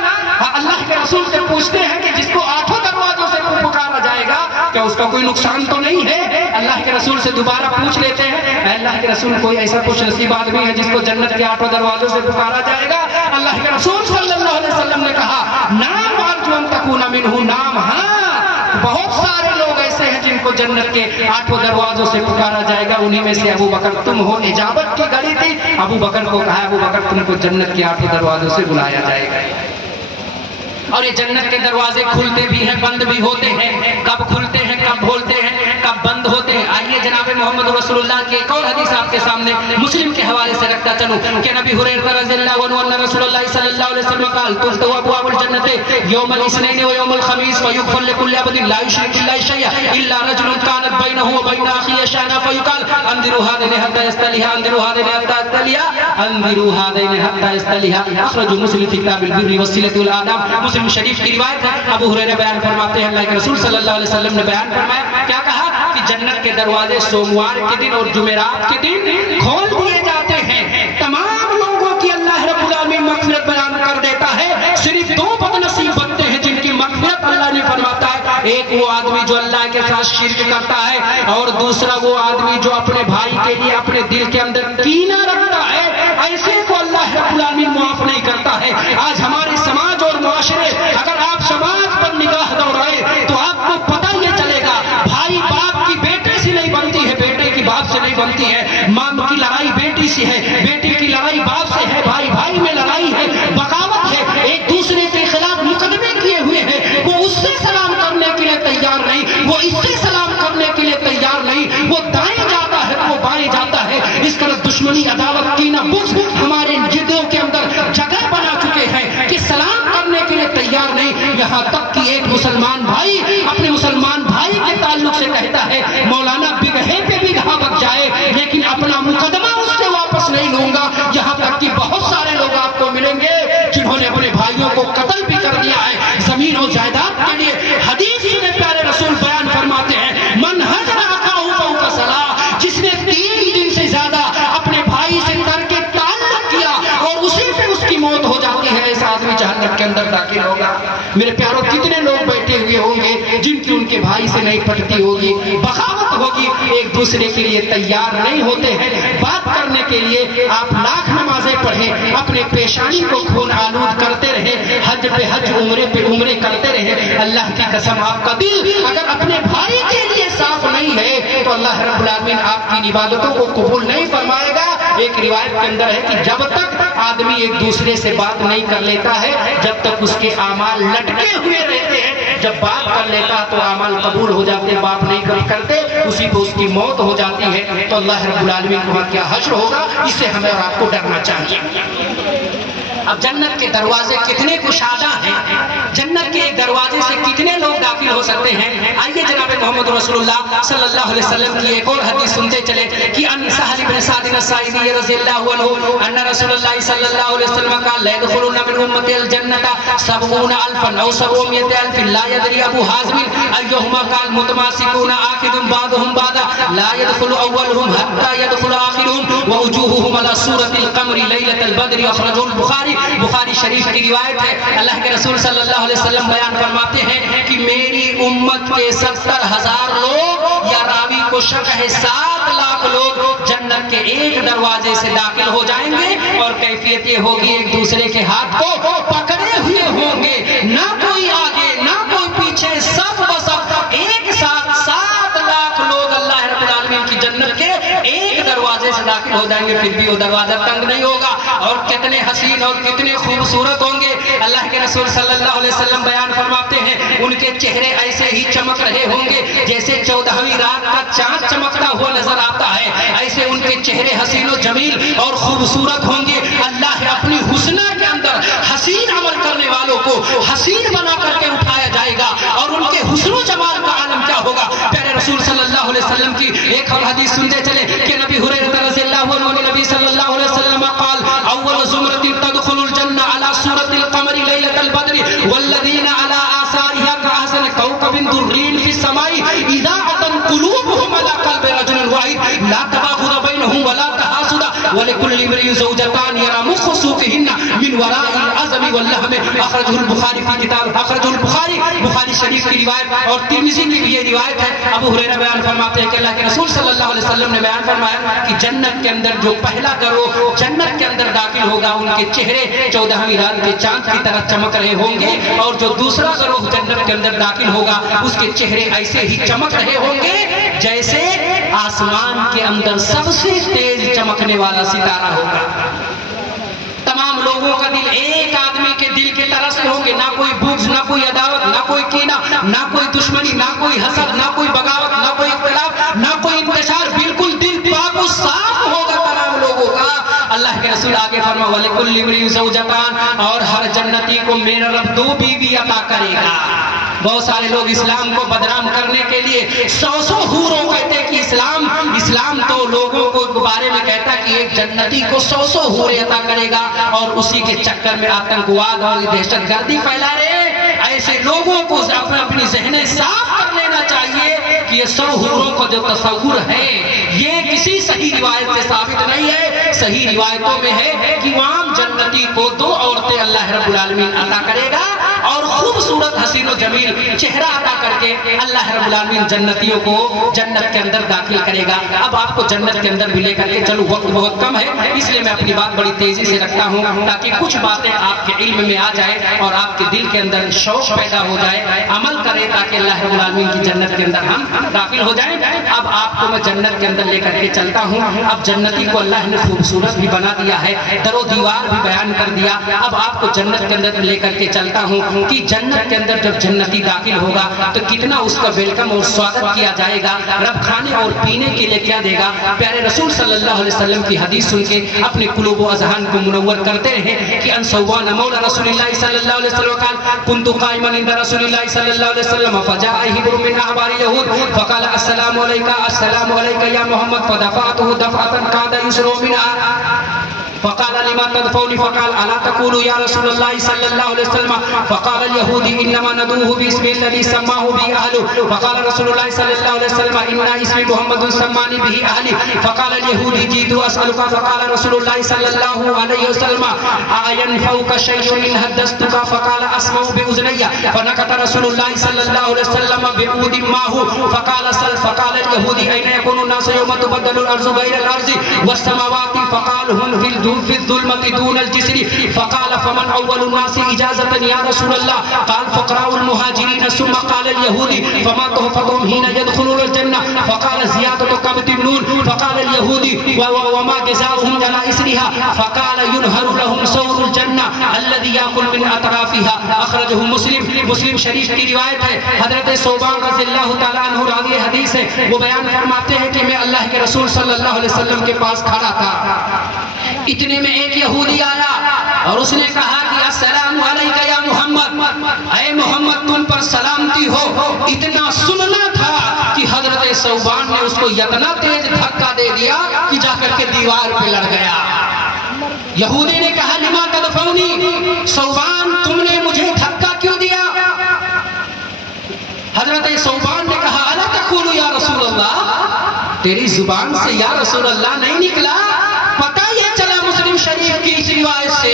اللہ کے رسول سے پوچھتے ہیں کہ جس کو 8 دروازوں سے پکارا جائے گا کیا اس کا کوئی نقصان تو نہیں ہے؟ اللہ کے رسول سے دوبارہ پوچھ لیتے ہیں، اے اللہ کے رسول کوئی ایسا خوش نصیب آدمی ہے جس کو جنت کے 8 دروازوں سے پکارا جائے گا؟ اللہ کے رسول صلی اللہ علیہ وسلم نے کہا نام ارجو ان تکون منہ، نام ہاں بہت سارے لوگ ایسے ہیں جن کو جنت کے 8 دروازوں سے پکارا جائے گا، انہی میں سے ابو بکر تم ہو۔ اجابت کی گھڑی تھی، ابو بکر کو کہا ابو بکر تم کو جنت کے 8 دروازوں سے بلایا جائے گا، اور یہ جنت کے دروازے کھلتے بھی ہیں بند بھی ہوتے ہیں، کب کھلتے ہیں کب کھولتے ہیں کب بند ہوتے ہیں۔ آئیے جناب محمد رسول اللہ کی ایک اور حدیث آپ کے سامنے مسلم کے حوالے سے رکھتا چلوں کہ نبی ہریرہ رضی اللہ عنہ ان رسول اللہ صلی اللہ علیہ وسلم قال تفتح ابواب الجنة يوم الاثنين ويوم الخميس فيغفر لكل عبد لا يشرك بالله شيئا الا رجل كانت بينه وبين اخيه شأن فيقال انذروا هذين حتى يستلها انذروا هذين حتى يستلها انذروا هذين حتى يستلها اخرج مسلم في كتاب البر والصلة والآداب۔ مسلم شریف کی روایت ہے، ابو ہریرہ بیان فرماتے ہیں اللہ کے رسول صلی اللہ علیہ وسلم نے بیان فرمایا کیا کہا کہ جنت کے دروازے سوموار کے دن اور جمعرات کے دن کھول دیے جاتے ہیں، تمام لوگوں کی اللہ رب العالمین مغفرت بیان کر دیتا ہے، صرف 2 بد نصیب بنتے ہیں جن کی مغفرت اللہ نے فرماتا ہے، ایک وہ آدمی جو اللہ کے ساتھ شرک کرتا ہے، اور دوسرا وہ آدمی جو اپنے بھائی کے لیے اپنے دل کے اندر کینہ رکھتا ہے، ایسے کو اللہ رب العالمین معاف نہیں کرتا ہے۔ آج ہمارے سماج اور معاشرے، اگر آپ سماج پر نگاہ دوڑائیں تو آپ کو پتہ یہ چلے گا بھائی باپ کی بیٹے سے نہیں بنتی ہے، بیٹے کی باپ سے نہیں بنتی ہے، ماں کی لڑائی بیٹی سے ہے، بیٹے کی لڑائی باپ سے ہے، بھائی بھائی میں لڑائی ہے، بغاوت ہے، ایک دوسرے کے خلاف مقدمے کیے ہوئے ہیں، وہ اس سے سلام کرنے کے لیے تیار نہیں، وہ اس سے سلام کرنے کے لیے تیار نہیں، وہ دائیں جاتا ہے تو وہ بائیں جاتا ہے، اس طرح دشمنی عداوت کینہ بغض ہمارے دلوں کے اندر جگہ بنا چکے ہیں کہ سلام کرنے کے لیے تیار نہیں، یہاں تک کہ ایک مسلمان بھائی اپنے مسلمان بھائی کے تعلق سے کہتا ہے مولانا بگہے پہ بھی گھا بک جائے لیکن اپنا مقدمہ اس سے واپس نہیں لوں گا۔ یہاں تک کہ بہت سارے لوگ آپ کو ملیں گے جنہوں نے اپنے بھائیوں کو قتل بھی کر دیا ہے زمین و جائیداد کے لیے۔ حدیث میں پیارے رسول بیان فرماتے ہیں من حجر اخاہ فوق صلاۃ، جس نے 3 دن سے زیادہ اپنے بھائی سے ترک تعلق کیا اور اسی پہ اس کی موت ہو جاتی ہے، ایسا آدمی جہنم کے اندر داخل ہوگا۔ میرے پیاروں کتنے لوگ بیٹھے ہوئے ہوں گے جن کی ان کے بھائی سے نہیں پٹتی ہوگی، بغاوت ہوگی ایک دوسرے کے لیے تیار نہیں ہوتے ہیں. بات کرنے کے لیے آپ لاکھ نمازیں پڑھیں, اپنے پیشانی کو خون آلود کرتے رہیں, حج پہ حج, عمرے پہ عمرے کرتے رہیں. اللہ کی قسم آپ کا دل اگر اپنے بھائی کے لیے صاف نہیں ہے تو اللہ رب العالمین آپ کی عبادتوں کو قبول نہیں فرمائے گا. ایک روایت کے اندر ہے کہ جب تک آدمی ایک دوسرے سے بات نہیں کر لیتا ہے, جب تک اس کے اعمال لٹکے ہوئے رہتے ہیں, جب بات کر لیتا تو اعمال قبول ہو جاتے, بات نہیں کرتے اسی کو اس کی موت ہو جاتی ہے. تو اللہ رب العالمین کو کیا حشر ہوگا, اس سے ہمیں اور آپ کو ڈرنا چاہیے. اب جنت کے دروازے کتنے کشادہ ہیں, جنت کے ایک دروازے سے کتنے لوگ داخل ہو سکتے ہیں. آئیے جناب محمد رسول اللہ صلی اللہ علیہ وسلم کی ایک اور حدیث سنتے چلے کہ ان سہل بن سعد الساعدی رضی اللہ عنہ ان رسول اللہ صلی اللہ علیہ وسلم قال لا يدخلون من امتی الجنة 70,000 او 700,000 لا يدري ابو حازم ايهما قال متماسكون آخذ بعضهم بعضا لا يدخل اولهم حتى يدخل آخرهم ووجوههم على صورة القمر ليلة البدر. اخرجه البخاری. بخاری شریف کی روایت ہے. اللہ کے رسول صلی اللہ علیہ وسلم بیان فرماتے ہیں کہ میری امت کے 70,000 لوگ, یا راوی کو شک ہے 7 لاکھ لوگ جنت کے ایک دروازے سے داخل ہو جائیں گے, اور کیفیت یہ ہوگی ایک دوسرے کے ہاتھ کو پکڑے ہوئے ہوں گے, نہ کوئی آگے نہ کوئی پیچھے, سب بسب ایک ساتھ 7 لاکھ لوگ اللہ رب العالمین کی جنت کے ایک دروازے سے داخل ہو جائیں گے. پھر بھی وہ دروازہ تنگ نہیں ہوگا, اور کتنے حسین اور کتنے خوبصورت ہوں گے. اللہ کے رسول صلی اللہ علیہ وسلم بیان فرماتے ہیں ان کے چہرے ایسے ہی چمک رہے ہوں گے جیسے 14ویں رات کا چاند چمکتا ہوا نظر آتا ہے, ایسے ان کے چہرے حسین و جمیل اور خوبصورت ہوں گے. اللہ اپنی حسنہ کے اندر حسین عمل کرنے والوں کو حسین بنا کر کے اٹھایا جائے گا, اور ان کے حسن و جمال کا عالم کیا ہوگا. پیارے رسول صلی اللہ علیہ وسلم کی ایک اور حدیث سنتے چلے کہ نبی ہریرہ رضی اللہ عنہ نے نبی صلی اللہ علیہ وسلم قال اول زمرۃ تدخل الجنہ علی صورۃ القمر لیلۃ البدر والذین علی آثارها كأحسن كوكب دري في السماء اذا اتن قلوبهم على قلب رجل واحد لا تباغض بينهم ولا تحاسد ولكل امرئ زوجتان يرى مخسوقهن من وراء العظم واللحم. اخرجه البخاری فی کتاب, اخرجه البخاری, بخاری شریف کی روایت, اور ترمذی کی بھی یہ روایت ہے. ابو ہریرہ بیان فرماتے ہیں کہ اللہ کے رسول صلی اللہ علیہ وسلم نے بیان فرمایا کہ جنت کے اندر جو پہلا گروہ جنت کے اندر داخل ہوگا ان کے چہرے 14ویں رات کے چاند کی طرح چمک رہے ہوں گے, اور جو دوسرا گروہ جنت کے اندر داخل ہوگا اس کے چہرے ایسے ہی چمک رہے ہوں گے جیسے آسمان کے اندر سب سے تیز چمکنے والا ستارہ ہوگا. تمام لوگوں کا دل ایک آدمی کے دل کے طرح سے ہوں گے, نہ کوئی بغض, نہ کوئی عداوت, نہ کوئی کینہ, نہ کوئی دشمنی, نہ کوئی حسد, نہ کوئی بغاوت, نہ کوئی اختلاف, نہ کوئی انتشار, بالکل دل پاک و صاف ہوگا تمام لوگوں کا. اللہ کے رسول آگے فرما وَلِكُلِّ امْرِئٍ زَوْجَتَانِ, اور ہر جنتی کو میرا رب 2 بیوی عطا کرے گا. بہت سارے لوگ اسلام کو بدنام کرنے کے لیے 100 حوروں کہتے ہیں کہ اسلام تو لوگوں کو بارے میں کہتا کہ ایک جنتی کو 100 حوریں عطا کرے گا, اور اسی کے چکر میں آتنکواد اور دہشت گردی پھیلا رہے. ایسے لوگوں کو اپنی ذہنیں صاف کر لینا چاہیے کہ یہ 100 حوروں کو جو تصور ہے یہ کسی صحیح روایت سے ثابت نہیں ہے. صحیح روایتوں میں ہے کہ عام جنتی کو 2 عورتیں اللہ رب العالمین عطا کرے گا, اور خوبصورت حسین و جمیل چہرہ عطا کر کے اللہ رب العالمین جنتیوں کو جنت کے اندر داخل کرے گا. اب آپ کو جنت کے اندر بھی لے کر کے چلو, وقت بہت کم ہے اس لیے میں اپنی بات بڑی تیزی سے رکھتا ہوں تاکہ کچھ باتیں آپ کے علم میں آ جائے اور آپ کے دل کے اندر شوق پیدا ہو جائے, عمل کرے تاکہ اللہ رب العالمین کی جنت کے اندر ہم داخل ہو جائیں. اب آپ کو میں جنت کے اندر لے کر کے چلتا ہوں. اب جنتی کو اللہ نے خوبصورت بھی بنا دیا ہے, در و دیوار بھی بیان کر دیا. اب آپ کو جنت کے اندر لے کر کے چلتا ہوں کہ جنت کے اندر جب جنتی داخل ہوگا تو کتنا اس کا ویلکم اور سواگت کیا جائے گا, رب کھانے اور پینے کے لیے کیا دے گا. پیارے رسول صلی اللہ علیہ وسلم کی حدیث سن کے اپنے قلوب و اذہان کو منور کرتے رہے کہ ان ثوبان مولى رسول اللہ صلی اللہ علیہ وسلم قال كنت قائما عند رسول الله صلى الله عليه وسلم فجاء هبر من احبار اليهود فقال السلام عليك السلام عليك يا محمد فدفعته دفعة كاد يسر منها فقال لما تدفعني فقال الا تقول يا رسول الله صلى الله عليه وسلم فقال اليهودي انما ندعوه باسم الذي سماه به اهله فقال رسول الله صلى الله عليه وسلم ان اسم محمد سماني به اهلي فقال اليهودي جئت أريد أسألك فقال رسول الله صلى الله عليه وسلم أينفعك شيء إن حدثتك فقال أسمع بأذني فنكت رسول الله صلى الله عليه وسلم بعود معه فقال سل فقال اليهودي أين يكون الناس يوم تبدل الأرض غير الأرض والسماوات فقال هم في الظلمة دون الجسر فقال فمن أول الناس إجازة يا رسول الله قال فقراء المهاجرين ثم قال اليهودي فما تحفظهم حين يدخلون الجنة فقال زيادة كبد النون فقال اليهودي وما جزاؤهم على إثرها فقال ينهر لهم سور الجنة الذي يأكل من أطرافها أخرجه مسلم شریف کی روایت ہے. حضرت ثوبان رضی اللہ تعالیٰ عنہ راوی حدیث ہے, وہ بیان فرماتے ہیں کہ میں اللہ کے رسول صلی اللہ علیہ وسلم کے پاس کھڑا تھا, اتنے میں ایک یہودی آیا اور اس نے کہا کہ السلام علیکہ یا محمد, اے محمد تم پر سلامتی ہو. اتنا سننا تھا کہ حضرت ثوبان نے اس کو اتنا تیز دھکا دے دیا کہ جا کر کے دیوار پہ لڑ گیا. یہودی نے کہا لما تدفعونی, ثوبان تم نے مجھے دھکا کیوں دیا؟ حضرت ثوبان نے کہا الا تقول یا رسول اللہ, تیری زبان سے یا رسول اللہ نہیں نکلا. پتہ یہ چلا مسلم شریف کی اس روایت سے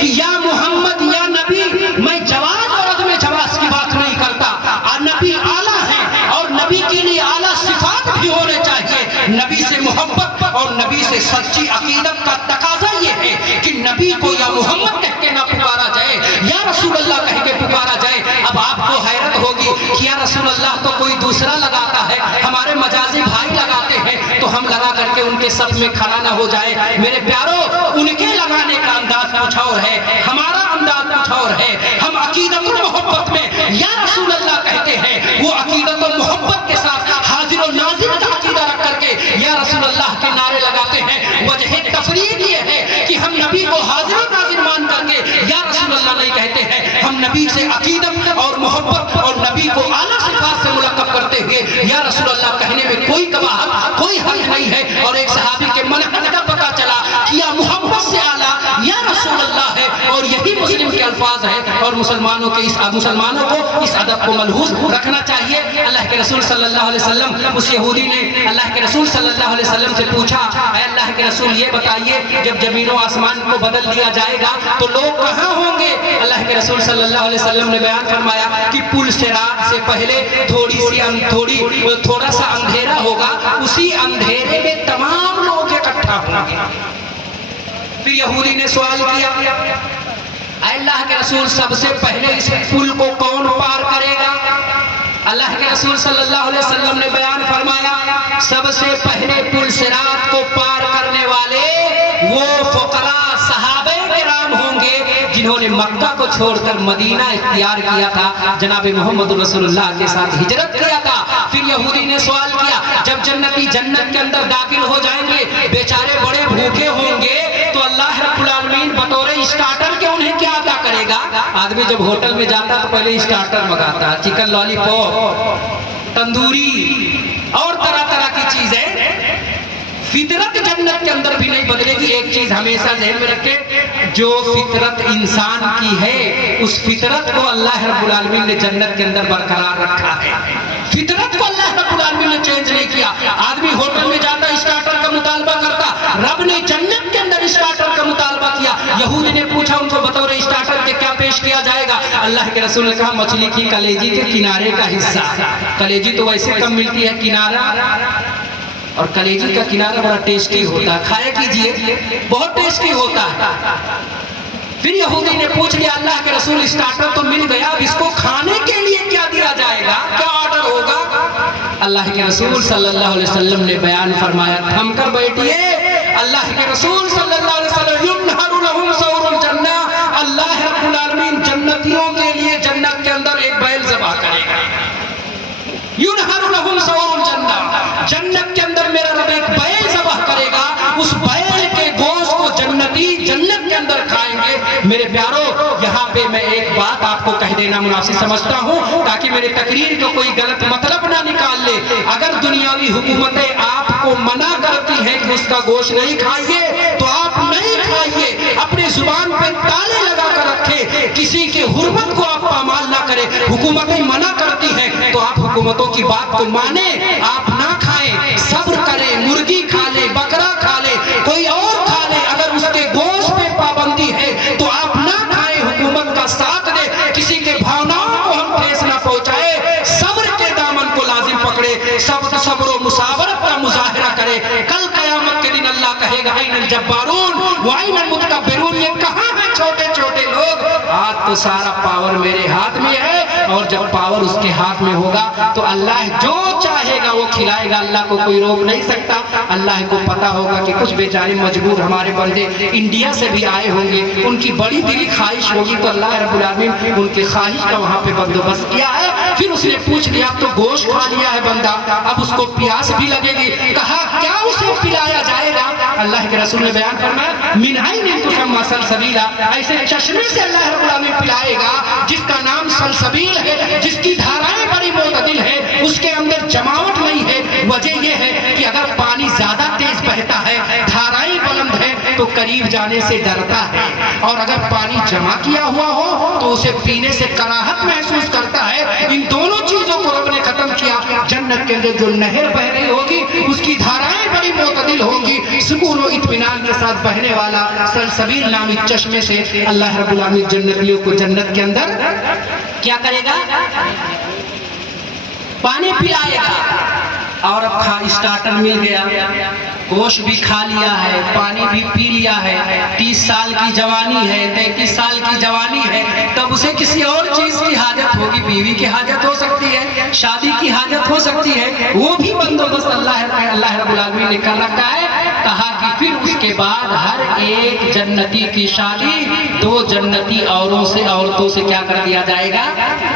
کہ یا محمد یا نبی, میں جواز اور عدم جواز کی بات نہیں کرتا. نبی اعلیٰ ہیں اور نبی کے لیے اعلیٰ صفات بھی ہونے چاہیے. نبی سے محبت اور نبی سے سچی عقیدت کا تقاضا یہ ہے کہ نبی کو یا محمد کہہ کے نہ پکارا جائے, یا رسول اللہ کہہ کے پکارا جائے. اب آپ کو حیرت ہوگی کہ یا رسول اللہ تو کوئی دوسرا لگاتا ہے, ہمارے مجازی بھائی لگاتے ہیں تو ہم لگا کر کے ان کے صف میں کھڑا نہ ہو جائے. میرے پیارو, ان کے لگانے کا انداز کچھ اور ہے, ہمارا انداز کچھ اور ہے. ہم عقیدت و محبت میں یا رسول اللہ کہتے ہیں, وہ عقیدت و محبت کے ساتھ حاضر و ناظر کا عقیدہ رکھ کر کے یا رسول اللہ کے نعرے لگاتے ہیں. وجہ تفریق یہ ہے کہ ہم نبی کو حاضر و ناظر مان کر کے یا رسول اللہ نہیں کہتے ہیں. ہم نبی سے عقیدت اور محبت اور نبی کو اعلیٰ صفات سے ملقب کرتے ہوئے یا رسول اللہ کہنے میں کوئی کباہت, کوئی حرج نہیں ہے. اور ایک صحابی کے منہج کا پتہ چلا کہ یا محبت سے اعلیٰ یا رسول اللہ ہے, اور یہی مسلم کے الفاظ ہیں. اور مسلمانوں کو اس ادب کو ملحوظ رکھنا چاہیے. اللہ کے رسول صلی اللہ علیہ وسلم, اس یہودی نے اللہ کے رسول صلی اللہ علیہ وسلم سے پوچھا, اے اللہ کے رسول یہ بتائیے جب زمین و آسمان کو بدل دیا جائے گا تو لوگ کہاں ہوں گے؟ اللہ کے رسول صلی اللہ علیہ وسلم نے بیان فرمایا کہ پل صراط سے پہلے تھوڑا سا اندھیرا ہوگا, اسی اندھیرے میں تمام لوگ اکٹھا ہوں گے. پھر یہودی نے سوال کیا, اے اللہ کے رسول سب سے پہلے اس پل کو کون پار کرے گا؟ اللہ کے رسول صلی اللہ علیہ وسلم نے بیان فرمایا سب سے پہلے پل صراط کو پار کرنے والے وہ فقراء صحابہ کرام ہوں گے جنہوں نے مکہ کو چھوڑ کر مدینہ اختیار کیا تھا, جناب محمد رسول اللہ کے ساتھ ہجرت کیا تھا. پھر یہودی نے سوال کیا, جب جنتی جنت کے اندر داخل ہو جائیں گے, بیچارے بڑے بھوکے ہوں گے, تو اللہ رب العالمین بطور اسٹارٹر کے انہیں کیا عطا کرے گا؟ آدمی جب ہوٹل میں جاتا تو پہلے اسٹارٹر منگاتا, چکن لالی پاپ, تندوری اور طرح طرح کی چیزیں. فطرت جنت کے اندر بھی نہیں بدلے گی. ایک چیز ہمیشہ ذہن میں رکھے, جو فطرت انسان کی ہے اس فطرت کو اللہ رب العالمین نے جنت کے اندر برقرار رکھا ہے. فطرت کو اللہ رب العالمین نے چینج نہیں کیا. آدمی ہوٹل میں جاتا اسٹارٹر کا مطالبہ کرتا, رب نے جنت کے اندر اسٹارٹر کا مطالبہ کیا. یہودی نے پوچھا ان کو بطور اسٹارٹر کے کیا پیش کیا جائے گا؟ اللہ کے رسول نے کہا مچھلی کی کلیجی کے کنارے کا حصہ. کلیجی تو ویسے کم ملتی ہے, کنارہ, اور کلیجی کا کنارہ بڑا ٹیسٹی ہوتا ہے, کھایا کیجئے, بہت ٹیسٹی ہوتا ہے. پھر یہودی نے پوچھ لیا اللہ کے رسول اسٹارٹر تو مل گیا, اب اس کو کھانے کے لیے کیا دیا جائے گا, کیا آرڈر ہوگا؟ اللہ کے رسول صلی اللہ علیہ وسلم نے بیان فرمایا, تھم کر بیٹھئے, اللہ کے رسول صلی اللہ علیہ وسلم يُنْهَرُ لَهُمْ سَوْرُ الْجَنَّةِ, اللہ رب العالمین جنتیوں کے لیے جنت کے اندر ایک بیل ذبح کرے گا. يُنْهَرُ لَهُمْ سَوْرُ الْجَنَّةِ, جنت کے اندر میرا رب ایک بیل ذبح کرے گا, اس بیل کے گوشت کو جنتی جنت کے اندر کھائیں گے. میرے پیارو, یہاں پہ میں ایک بات آپ کو کہہ دینا مناسب سمجھتا ہوں تاکہ میرے تقریر کو کوئی غلط مطلب نہ نکال لے. اگر دنیاوی حکومتیں آپ کو منع کرتی ہیں کہ اس کا گوشت نہیں کھائیے تو آپ نہیں کھائیے, اپنے زبان پہ تالے لگا کر رکھے, کسی کے حرمت کو آپ پامال نہ کرے. حکومتیں منع کرتی ہیں تو آپ حکومتوں کی بات کو مانیں, آپ نہ کھائیں, صبر کریں, مرغی کھا لیں, بکرا کھا لیں, کل قیامت کے دن اللہ کہے گا این الجبارون وین المتکبرون، یہ کہاں ہیں چھوٹے چھوٹے لوگ؟ آج تو سارا پاور میرے ہاتھ میں ہے، اور جب پاور اس کے ہاتھ میں ہوگا تو اللہ جو چاہے گا وہ کھلائے گا، اللہ کو کوئی روک نہیں سکتا۔ اللہ کو پتا ہوگا کہ کچھ بیچارے مجبور ہمارے بندے انڈیا سے بھی آئے ہوں گے، ان کی بڑی دلی خواہش ہوگی، تو اللہ رب العالمین ان کی خواہش کا وہاں پہ بندوبست کیا ہے۔ پھر اس نے پوچھ لیا اب تو گوشت کھا لیا ہے بندہ، اب اس کو پیاس بھی لگے گی، کہا کیا اسے پلایا جائے گا؟ اللہ کے رسول نے بیان فرمایا من عین تسمى سلسبیلا، ایسے چشمے سے اللہ رب العالمین پلائے گا جس کا نام سلسبیل ہے، جس کی دھارائیں بڑی معتدل ہے، اس کے اندر جماوٹ نہیں ہے۔ وجہ یہ ہے کہ اگر پانی زیادہ تیز بہتا ہے، دھارائیں بلند ہے، تو قریب جانے سے ڈرتا ہے، اور اگر پانی جمع کیا ہوا ہو تو اسے پینے سے کراہت محسوس کرتا ہے۔ ان دونوں چیزوں کو رب نے ختم کیا۔ جنت کے اندر جو نہر بہ رہی ہوگی اس کی دھارائیں بڑی معتدل ہوں گی، سکون و اطمینان کے ساتھ بہنے والا سلسبیل نامی چشمے سے اللہ رب العالمین جنتیوں کو جنت کے اندر کیا کرے گا؟ پانی پلائے گا۔ اور اب اسٹارٹر مل گیا، گوشت بھی کھا لیا ہے، پانی بھی پی لیا ہے، 30 سال کی جوانی ہے، 33 سال کی جوانی ہے، تب اسے کسی اور چیز کی حاجت ہوگی، بیوی کی حاجت ہو سکتی ہے، شادی کی حاجت ہو سکتی ہے، وہ بھی بندوبست اللہ رب العالمین نے کر رکھا ہے۔ کہا کہ پھر اس کے بعد ہر ایک جنتی کی شادی 2 جنتی عورتوں سے کیا کر دیا جائے گا؟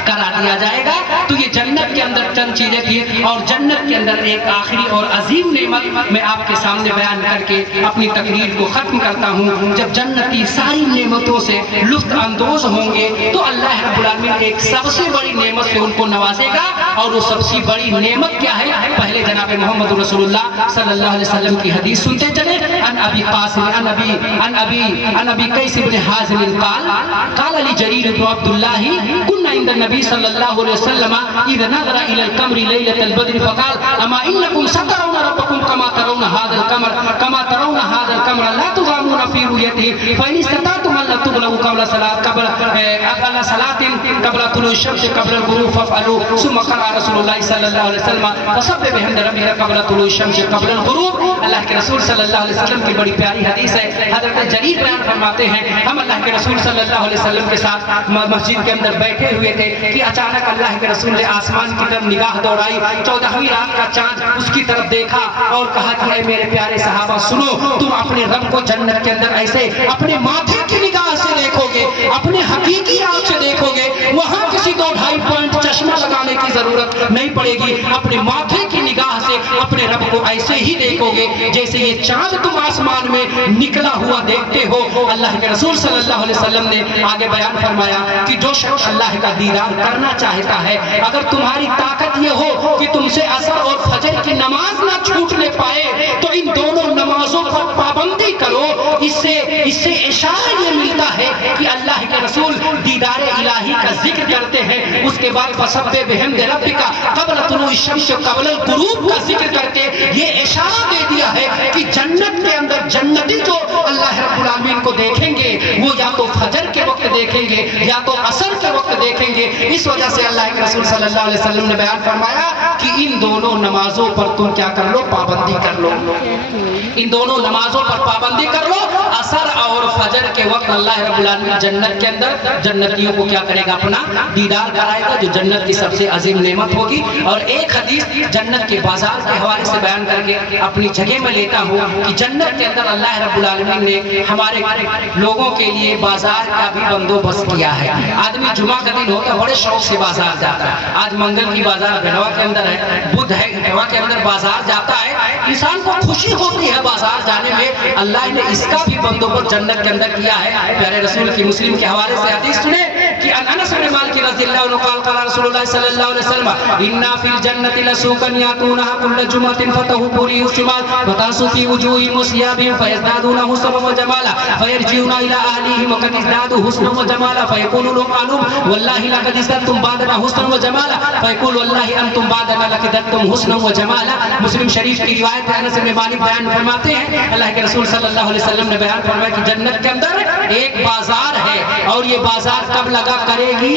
کرا دیا جائے گا۔ تو یہ جنت کے اندر چند چیزیں تھی، اور جنت کے اندر ایک آخری اور عظیم نعمت میں آپ کے سامنے بیان کر کے اپنی تقریر کو ختم کرتا ہوں۔ جب جنتی ساری نعمتوں سے لطف اندوز ہوں گے تو اللہ رب العالمین ایک سب سے بڑی نعمت سے ان کو نوازے گا، اور وہ سب سے بڑی نعمت کیا ہے؟ پہلے جناب محمد رسول اللہ صلی اللہ علیہ وسلم کی حدیث سنتے چلے۔ ان ابی قاسم ان ابی قیس بن حازم قال لجرير بن عبد الله كنا عند النبي صلى الله عليه وسلم اذا نظر الى القمر ليله البدر فقال اما انكم سترون ربكم كما ترون هذا القمر لا تضامون في رؤيته فان استطعتم الا تبلغوا قبل صلاه قبل طلوع الشمس قبل الغروب فافعلوا ثم قرأ رسول الله صلى الله عليه وسلم فصبح بحمد ربك قبل طلوع الشمس قبل الغروب۔ اللہ کے رسول صلی اللہ علیہ وسلم کی بڑی پیاری حدیث ہے۔ حضرت جریر بیان فرماتے ہیں ہم اللہ کے رسول صلی اللہ علیہ وسلم کے ساتھ مسجد کے اندر بیٹھے ہوئے تھے کہ اچانک اللہ کے رسول نے آسمان کی طرف نگاہ دوڑائی، 14ویں رات کا چاند اس کی طرف دیکھا اور کہا کہ اے میرے پیارے صحابہ سنو، تم اپنے رب کو جنت کے اندر ایسے اپنے ماتھے کی نگاہ سے دیکھو گے، اپنے حقیقی آنکھ سے دیکھو گے، وہاں کسی 2-2.5 پوائنٹ چشمہ لگانے کی ضرورت نہیں پڑے گی، اپنے ماتھے کی نگاہ سے اپنے رب کو ایسے ہی دیکھو گے جیسے یہ چاند تم آسمان میں نکلا ہوا دیکھتے ہو۔ اللہ کے رسول صلی اللہ علیہ وسلم نے آگے بیان فرمایا کہ جو شخص اللہ کا دیدار کرنا چاہتا ہے، اگر تمہاری طاقت یہ ہو کہ تم سے عصر اور فجر کی نماز نہ چھوٹنے پائے تو ان دونوں نمازوں پر پابندی کرو۔ اس سے اشارہ یہ ملتا ہے کہ اللہ کے رسول دیدار الہی کا ذکر کرتے ہیں، اس کے بعد فسبح بحمد ربک قبل طلوع الشمس قبل الغروب کا ذکر کرتے یہ اشارہ دے دیا ہے کہ جنت کے اندر جنتی جو اللہ رب العالمین کو دیکھیں گے وہ یا تو فجر کے وقت دیکھیں گے یا تو عصر کے وقت دیکھیں گے۔ اس وجہ سے اللہ کے رسول صلی اللہ علیہ وسلم نے بیان فرمایا کہ ان دونوں نمازوں پر تم کیا کر لو؟ پابندی کر لو، ان دونوں نمازوں پر پابندی کر لو۔ عصر اور فجر کے وقت اللہ رب العالمین جنت کے اندر جنتیوں کو کیا کرے گا؟ اپنا دیدار کرائے گا، جو جنت کی سب سے عظیم نعمت ہوگی۔ اور ایک حدیث جنت کے بازار کے حوالے سے بیان کر کے اپنی جگہ میں لیتا ہوں کہ جنت کے اندر اللہ رب العالمین نے ہمارے لوگوں کے لیے بازار کا بھی بندوبست کیا ہے۔ آدمی جمعہ کا دن ہوتا ہے بڑے شوق سے بازار جاتا ہے، آج منگل کی بازار بھنوا کے اندر ہے، بدھ ہے بھنوا کے اندر بازار جاتا ہے، انسان کو خوشی ہوتی ہے بازار جانے میں۔ اللہ نے اس کا بھی بندوبست جنت کے اندر کیا ہے۔ پیارے رسول کی مسلم کے حوالے سے حدیث سنے کہ انس بن مالک رضی اللہ عنہ قال قال رسول اللہ صلی اللہ علیہ وسلم ان فی الجنۃ لسوقا یاتونها كل جمعة فتحوا لي الشمال وتاسوا في وجوههم ثيابهم فيزدادون حسنا وجمالا فيرجعون الى اهلهم وقد ازدادوا حسنا وجمالا فيقول لهم معلوم والله لقد ازددتم بعدنا حسنا وجمالا فيقول والله انتم بعدنا لقد ازددتم حسنا وجمالا۔ مسلم شریف کی روایت ہے، انس بن مالک بیان فرماتے ہیں اللہ کے رسول صلی اللہ علیہ وسلم نے بیان فرمایا کہ جنت کے اندر ایک بازار ہے، اور یہ بازار کب لگا کرے گی؟